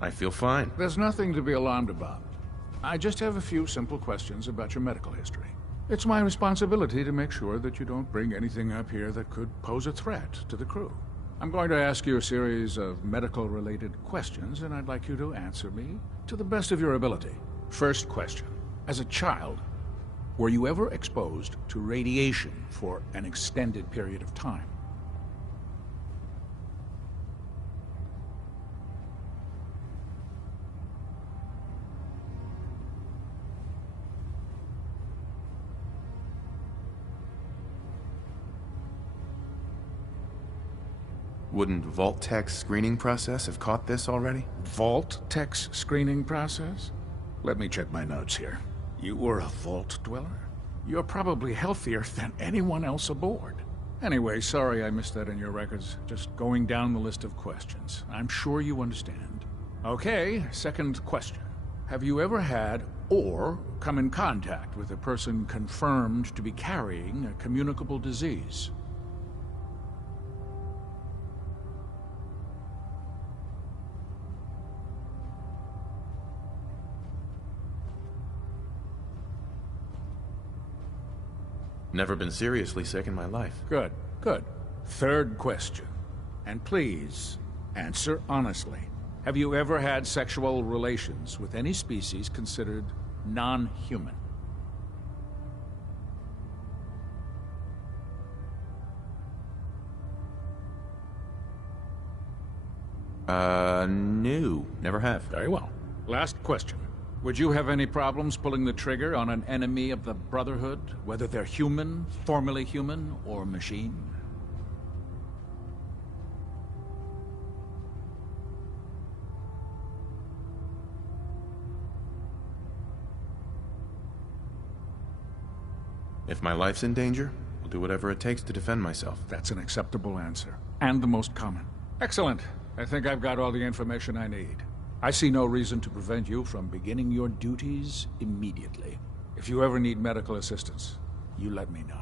I feel fine. There's nothing to be alarmed about. I just have a few simple questions about your medical history. It's my responsibility to make sure that you don't bring anything up here that could pose a threat to the crew. I'm going to ask you a series of medical-related questions, and I'd like you to answer me to the best of your ability. First question. As a child, were you ever exposed to radiation for an extended period of time? Wouldn't Vault-Tech's screening process have caught this already? Vault-Tech's screening process? Let me check my notes here. You were a Vault Dweller? You're probably healthier than anyone else aboard. Anyway, sorry I missed that in your records. Just going down the list of questions. I'm sure you understand. Okay, second question. Have you ever had or come in contact with a person confirmed to be carrying a communicable disease? Never been seriously sick in my life. Good, good. Third question. And please, answer honestly. Have you ever had sexual relations with any species considered non-human? No. Never have. Very well. Last question. Would you have any problems pulling the trigger on an enemy of the Brotherhood, whether they're human, formerly human, or machine? If my life's in danger, I'll do whatever it takes to defend myself. That's an acceptable answer, and the most common. Excellent. I think I've got all the information I need. I see no reason to prevent you from beginning your duties immediately. If you ever need medical assistance, you let me know.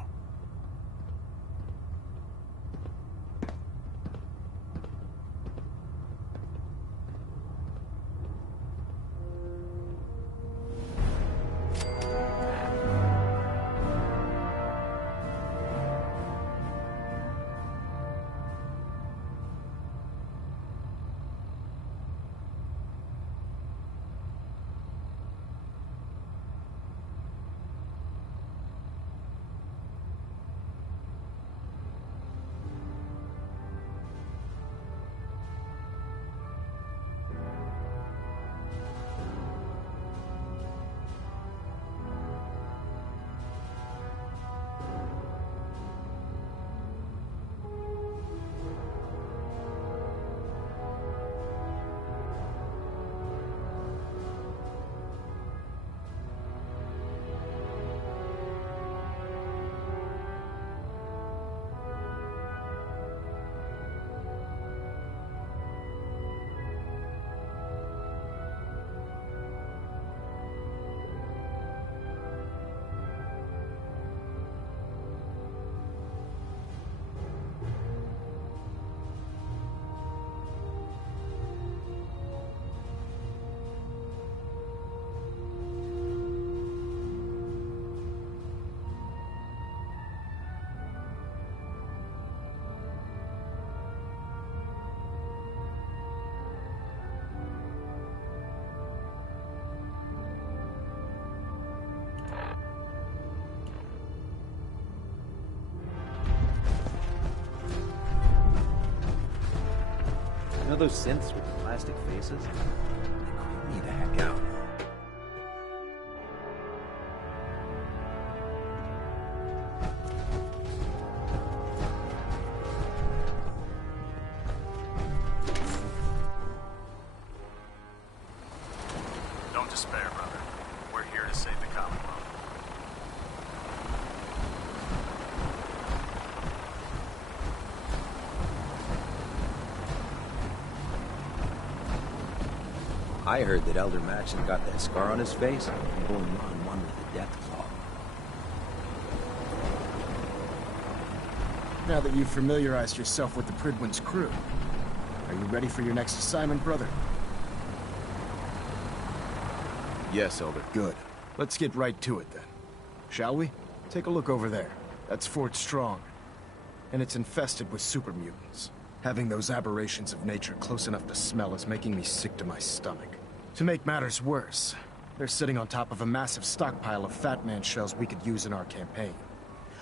know those synths with the plastic faces? They creep me the heck out. Don't despair, brother. We're here to save the Commonwealth. I heard that Elder Maxon got that scar on his face from going one-on-one with the Death Claw. Now that you've familiarized yourself with the Pridwin's crew, are you ready for your next assignment, brother? Yes, Elder. Good. Let's get right to it then. Shall we? Take a look over there. That's Fort Strong. And it's infested with super mutants. Having those aberrations of nature close enough to smell is making me sick to my stomach. To make matters worse, they're sitting on top of a massive stockpile of Fat Man shells we could use in our campaign.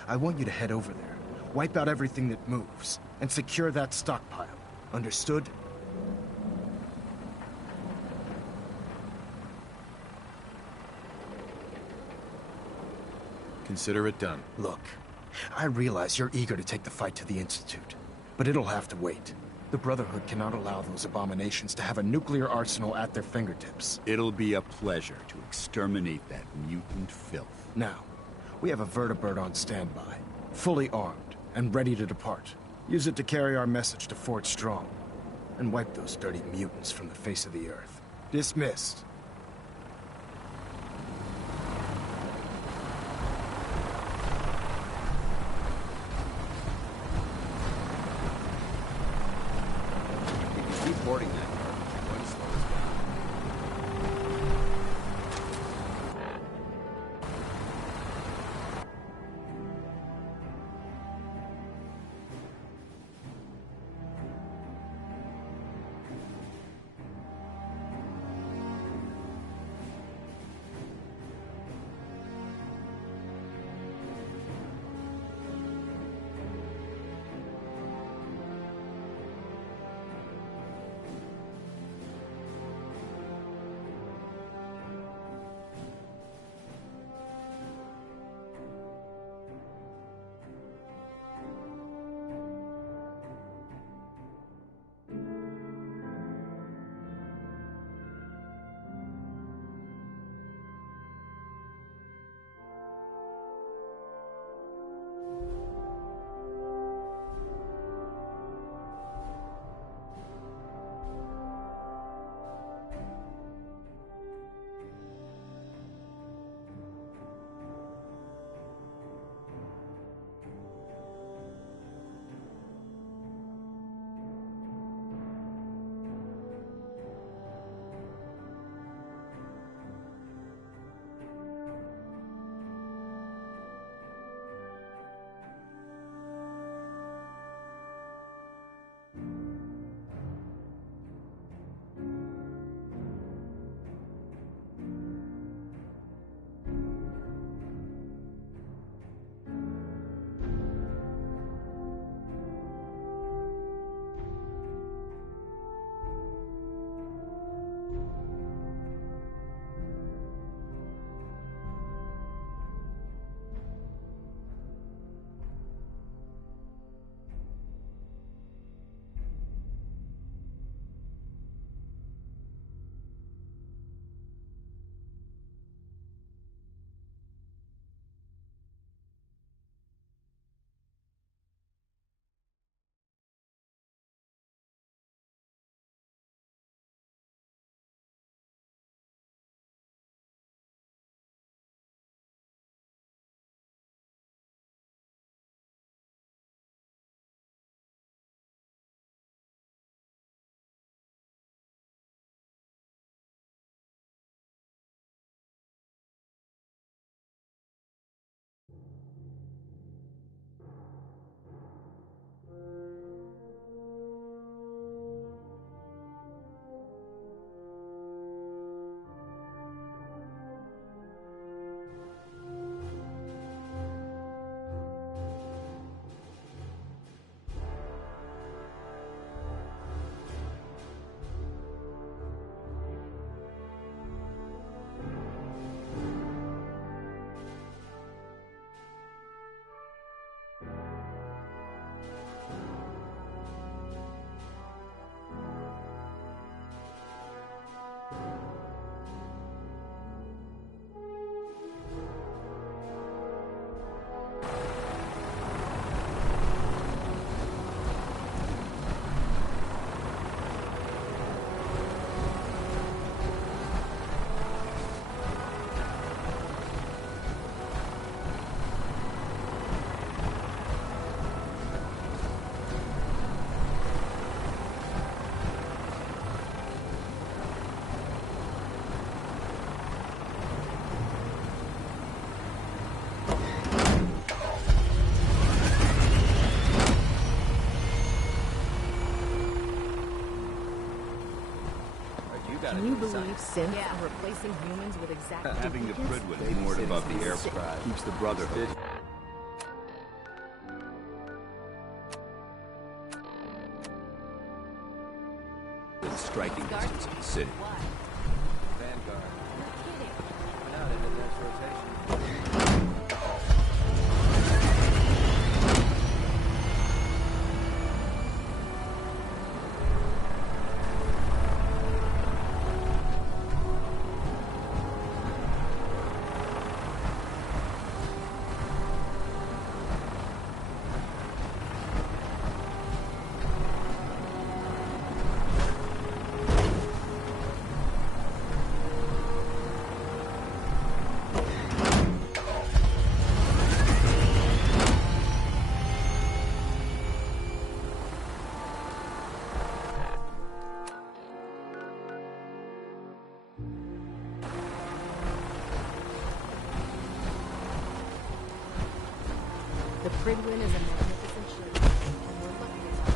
I want you to head over there, wipe out everything that moves, and secure that stockpile. Understood? Consider it done. Look, I realize you're eager to take the fight to the Institute, but it'll have to wait. The Brotherhood cannot allow those abominations to have a nuclear arsenal at their fingertips. It'll be a pleasure to exterminate that mutant filth. Now, we have a vertibird on standby, fully armed and ready to depart. Use it to carry our message to Fort Strong, and wipe those dirty mutants from the face of the earth. Dismissed. Keep boarding that garbage. You're going to slow us down. Can you believe synths are replacing humans with exact Having the duplicates? Pridwin moored above the aircraft keeps the Brotherhood. In striking distance of the city. Vanguard. Went out into the next rotation. The Pridwin is a magnificent ship, and we're lucky it's out.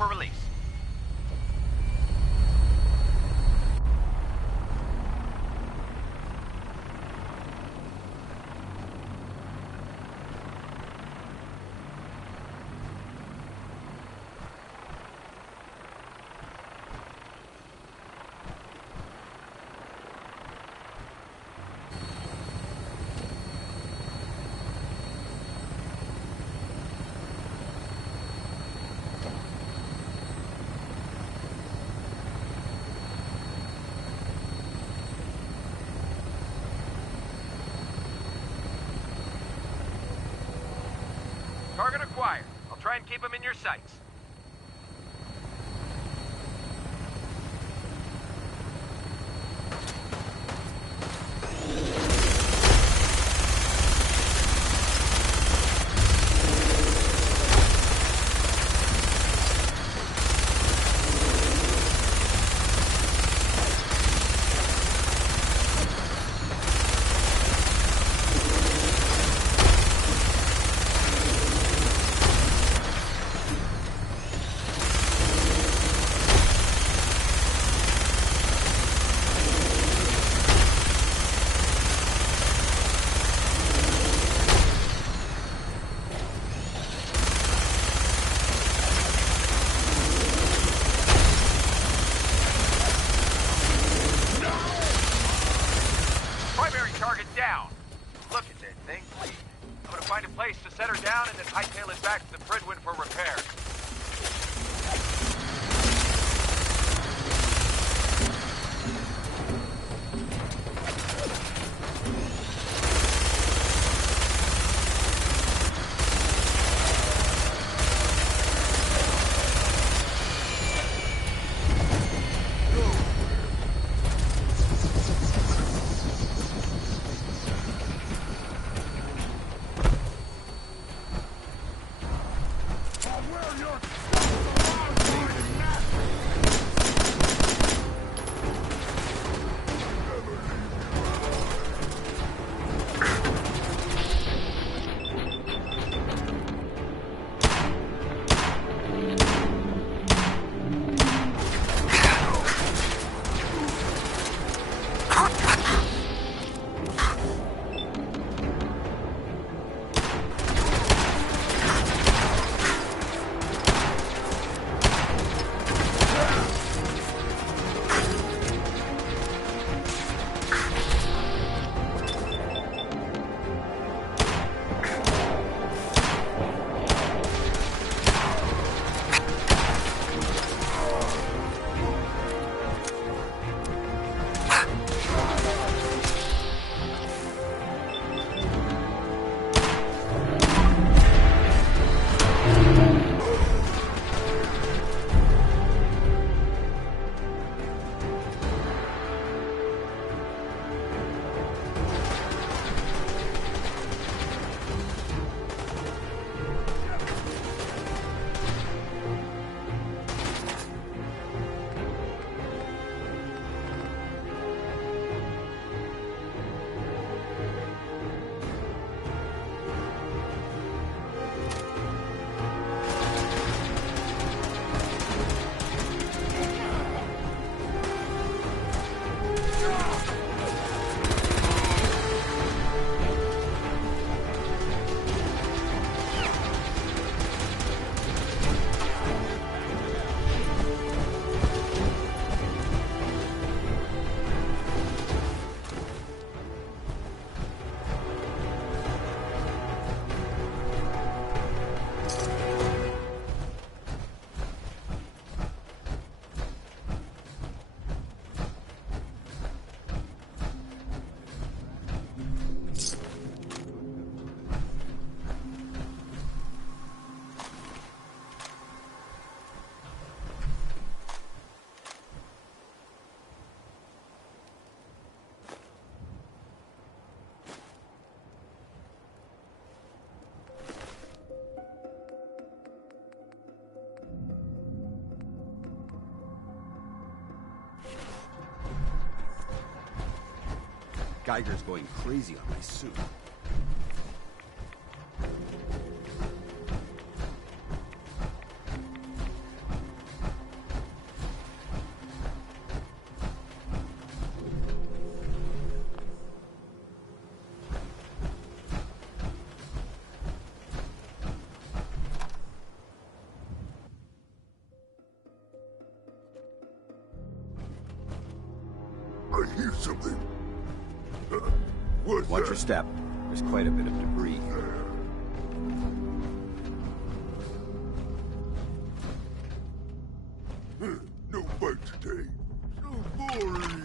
for release. Target acquired. I'll try and keep him in your sights. Geiger's going crazy on my suit. I hear something. What's Watch that? your step. There's quite a bit of debris. No fight today. So boring.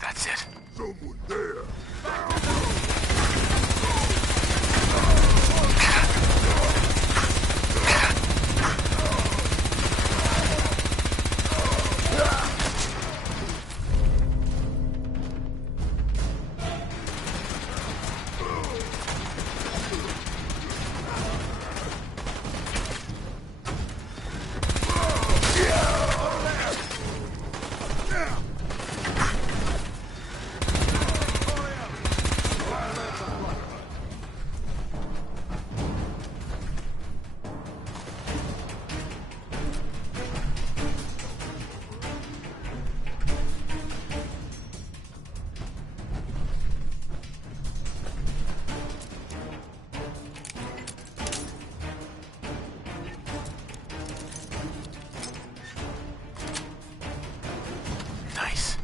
That's it. Someone there. Nice.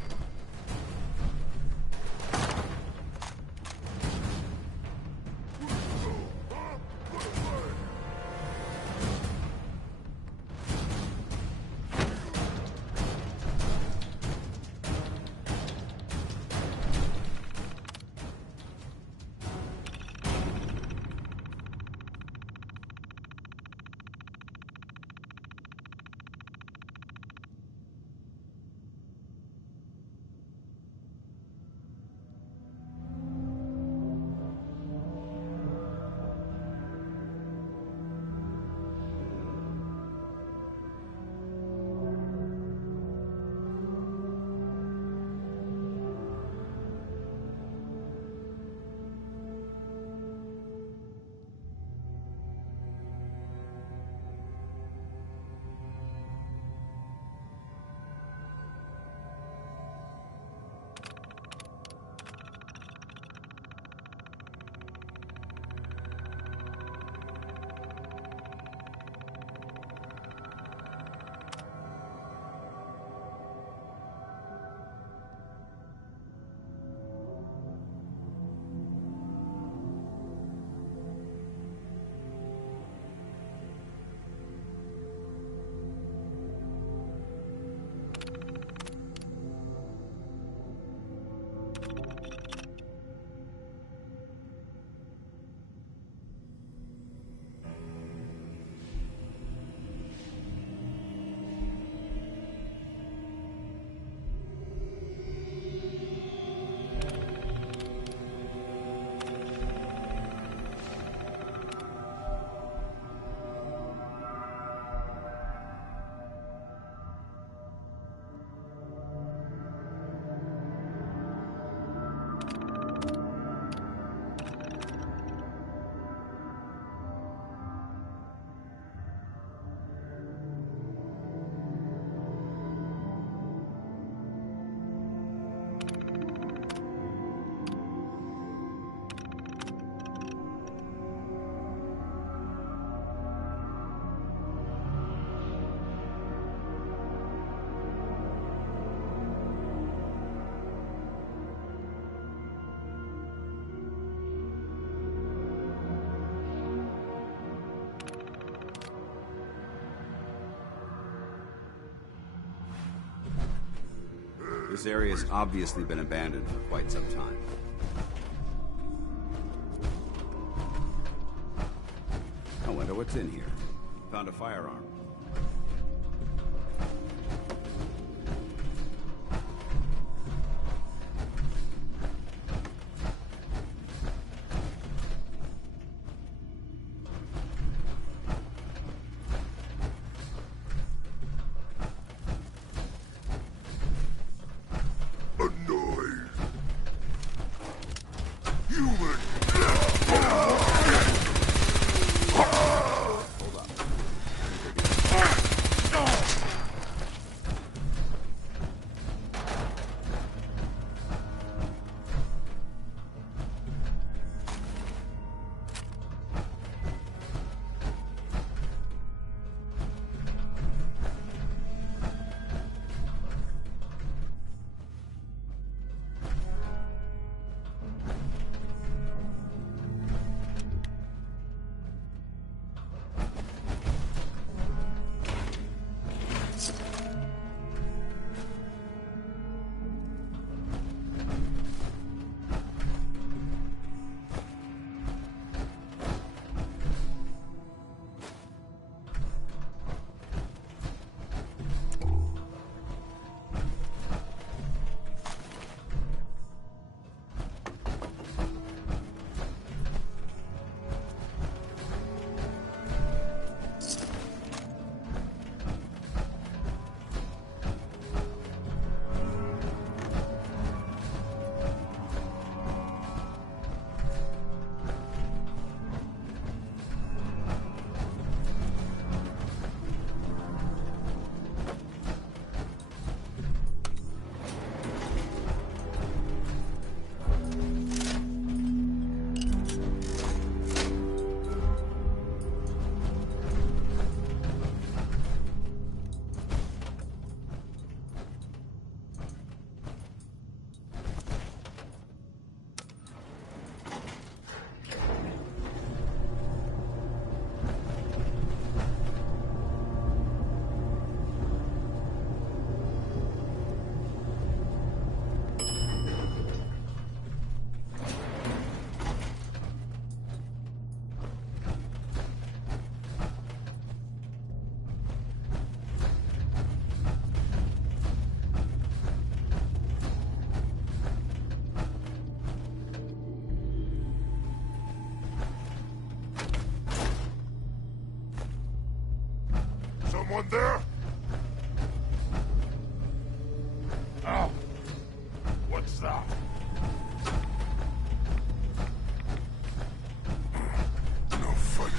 This area has obviously been abandoned for quite some time. I wonder what's in here. Found a firearm. Someone there? Oh. What's that? No fight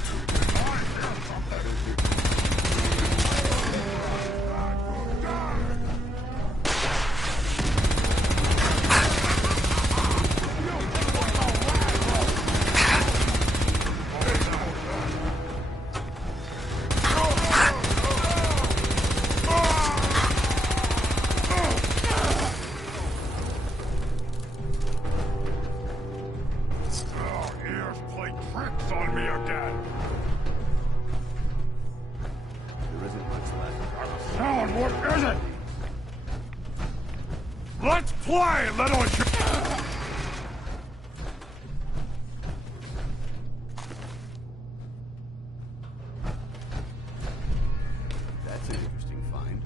Let's play, little That's an interesting find.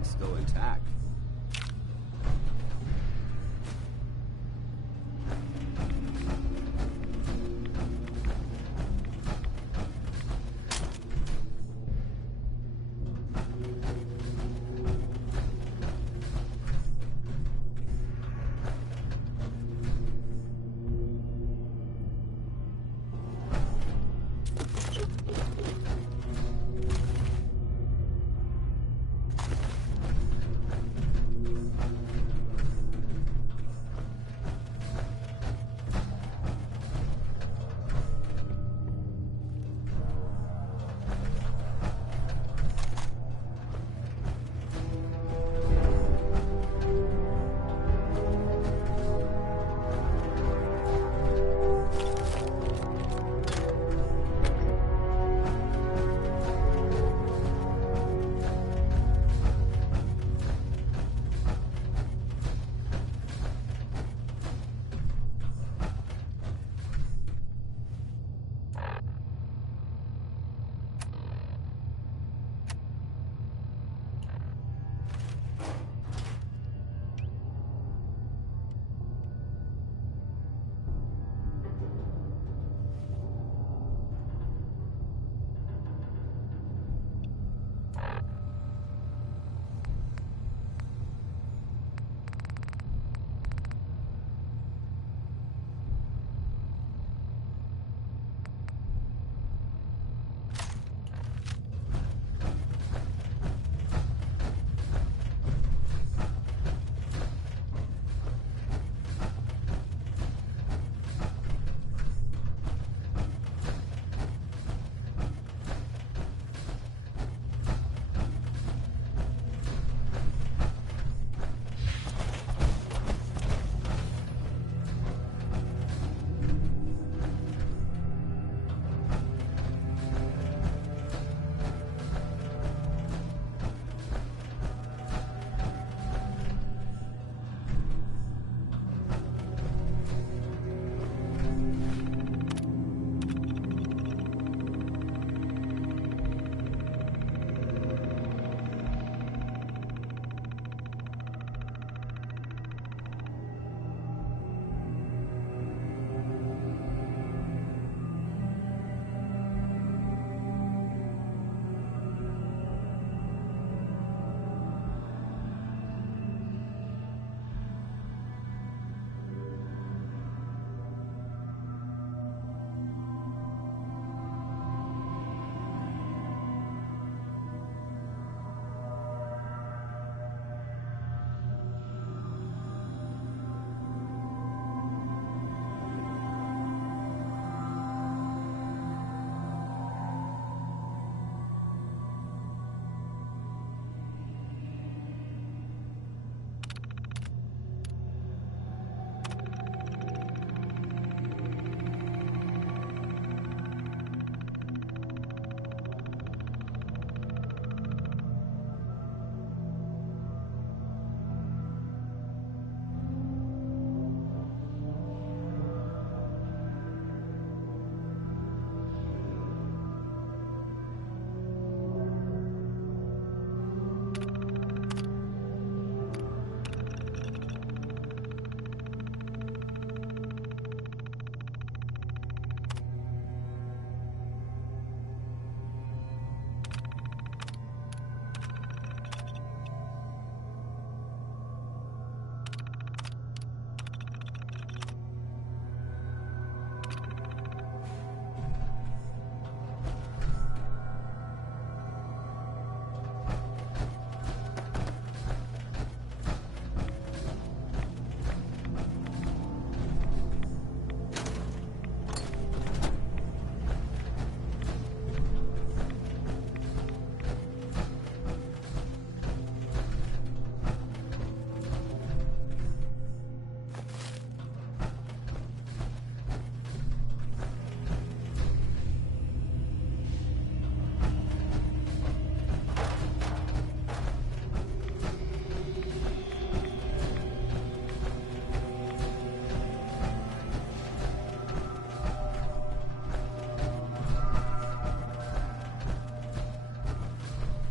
It's still intact.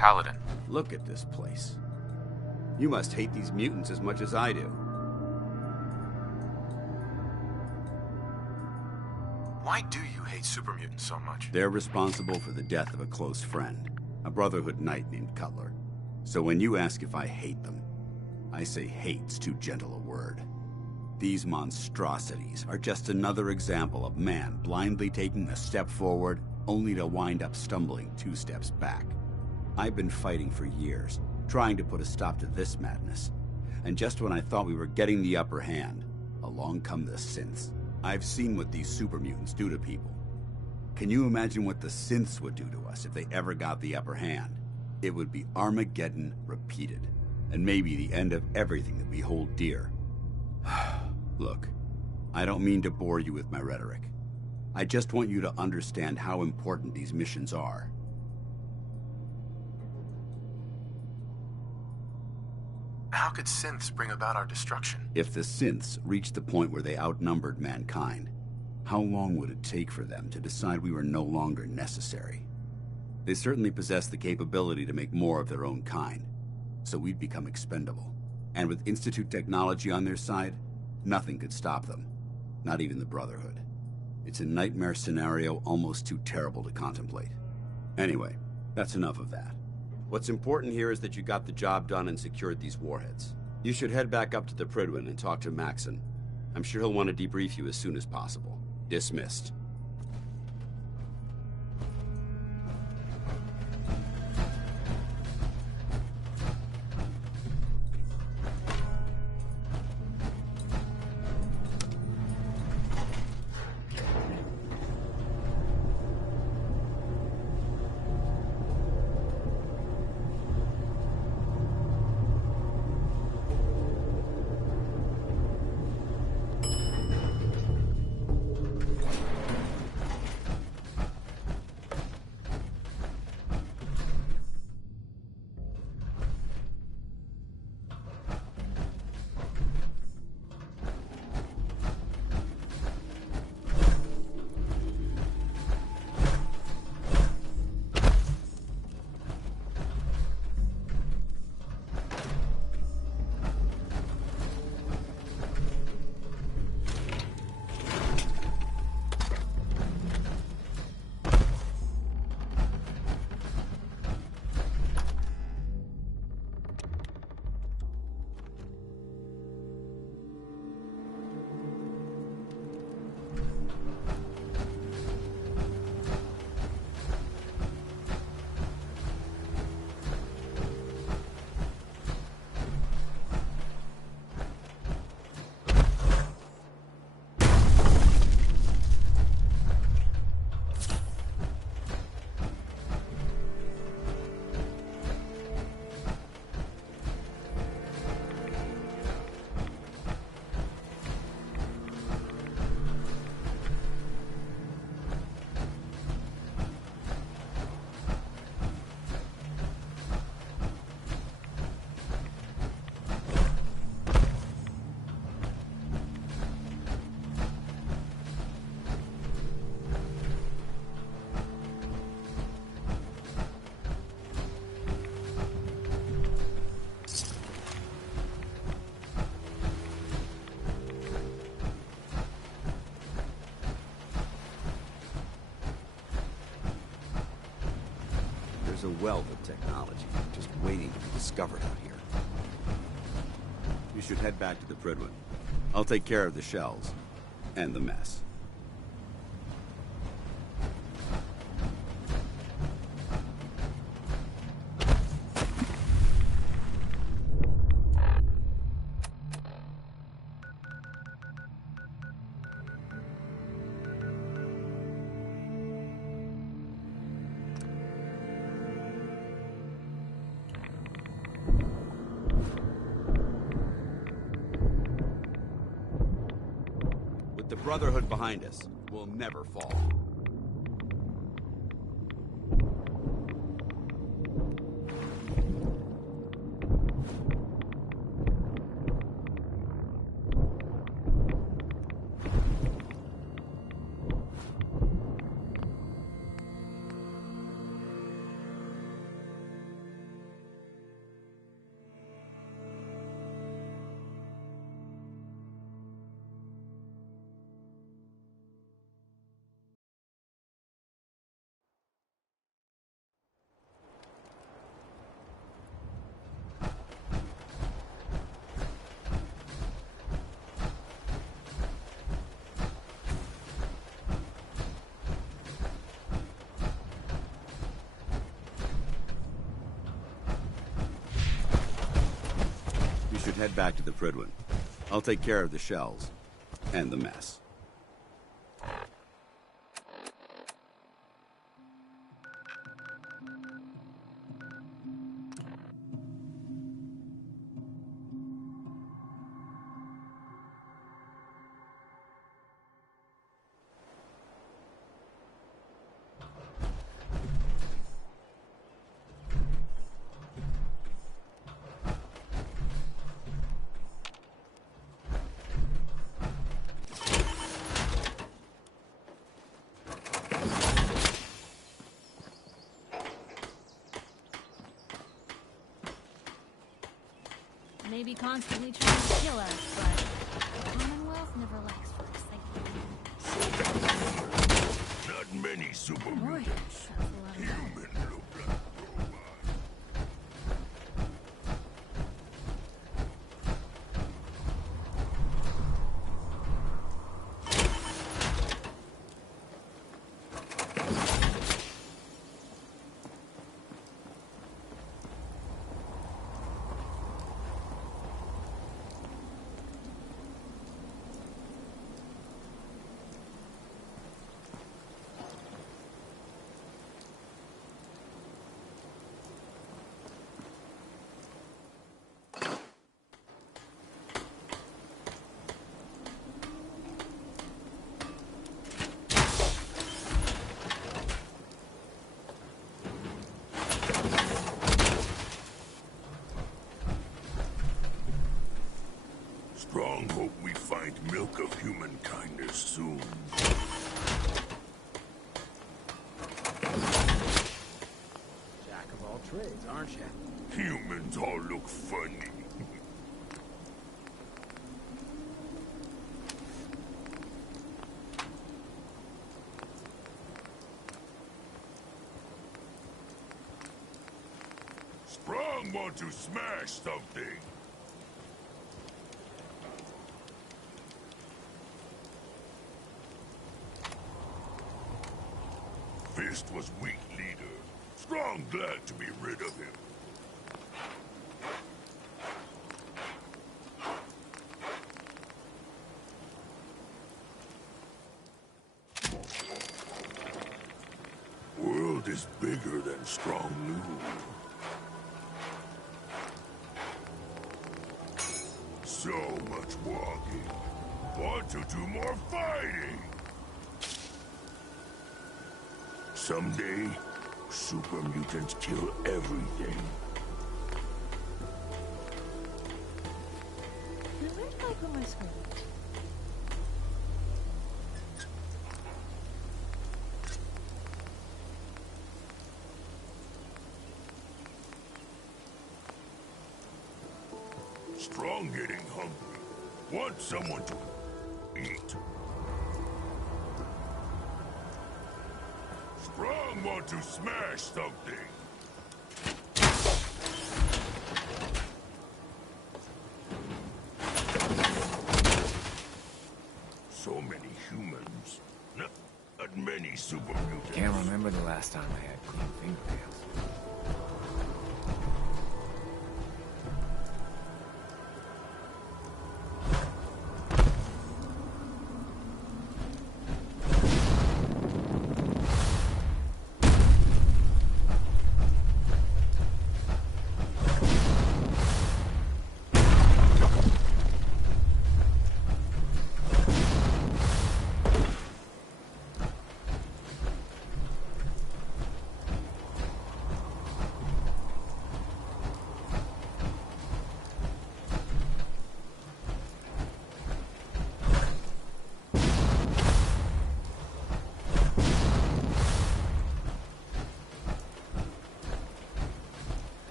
Paladin. Look at this place. You must hate these mutants as much as I do. Why do you hate super mutants so much? They're responsible for the death of a close friend, a Brotherhood knight named Cutler. So when you ask if I hate them, I say hate's too gentle a word. These monstrosities are just another example of man blindly taking a step forward, only to wind up stumbling 2 steps back. I've been fighting for years, trying to put a stop to this madness. And just when I thought we were getting the upper hand, along come the synths. I've seen what these super mutants do to people. Can you imagine what the synths would do to us if they ever got the upper hand? It would be Armageddon repeated, and maybe the end of everything that we hold dear. Look, I don't mean to bore you with my rhetoric. I just want you to understand how important these missions are. How could synths bring about our destruction? If the synths reached the point where they outnumbered mankind, how long would it take for them to decide we were no longer necessary? They certainly possess the capability to make more of their own kind, so we'd become expendable. And with Institute technology on their side, nothing could stop them, not even the Brotherhood. It's a nightmare scenario almost too terrible to contemplate. Anyway, that's enough of that. What's important here is that you got the job done and secured these warheads. You should head back up to the Prydwen and talk to Maxon. I'm sure he'll want to debrief you as soon as possible. Dismissed. There's a wealth of technology just waiting to be discovered out here. You should head back to the Prydwen. I'll take care of the shells and the mess. The Brotherhood behind us will never fall. head back to the Fridwin. I'll take care of the shells and the mess. Maybe constantly trying to kill us, but the Commonwealth never lacks for excitement. Not many super mutants. Human look like robots. Strong hope we find milk of human kindness soon. Jack of all trades, aren't you? Humans all look funny. Strong want to smash something. Fist was weak leader. Strong glad to be rid of him. World is bigger than Strong knew. So much walking. Want to do more fighting. Someday, super mutants kill everything. Now, where did I put my scroll? Strong getting hungry. Want someone to eat. Strong want to smash something. So many humans. Not many super mutants. Can't remember the last time I had clean fingernails.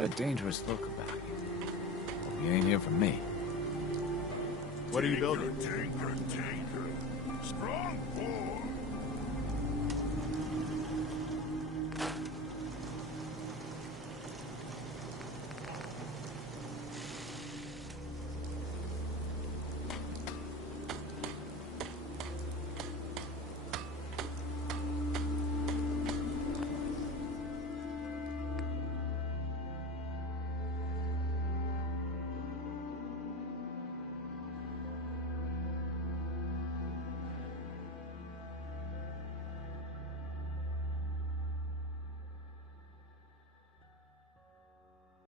Got a dangerous look about you. Hope you ain't here for me. What are you building? Tinker, tinker. Strong boy.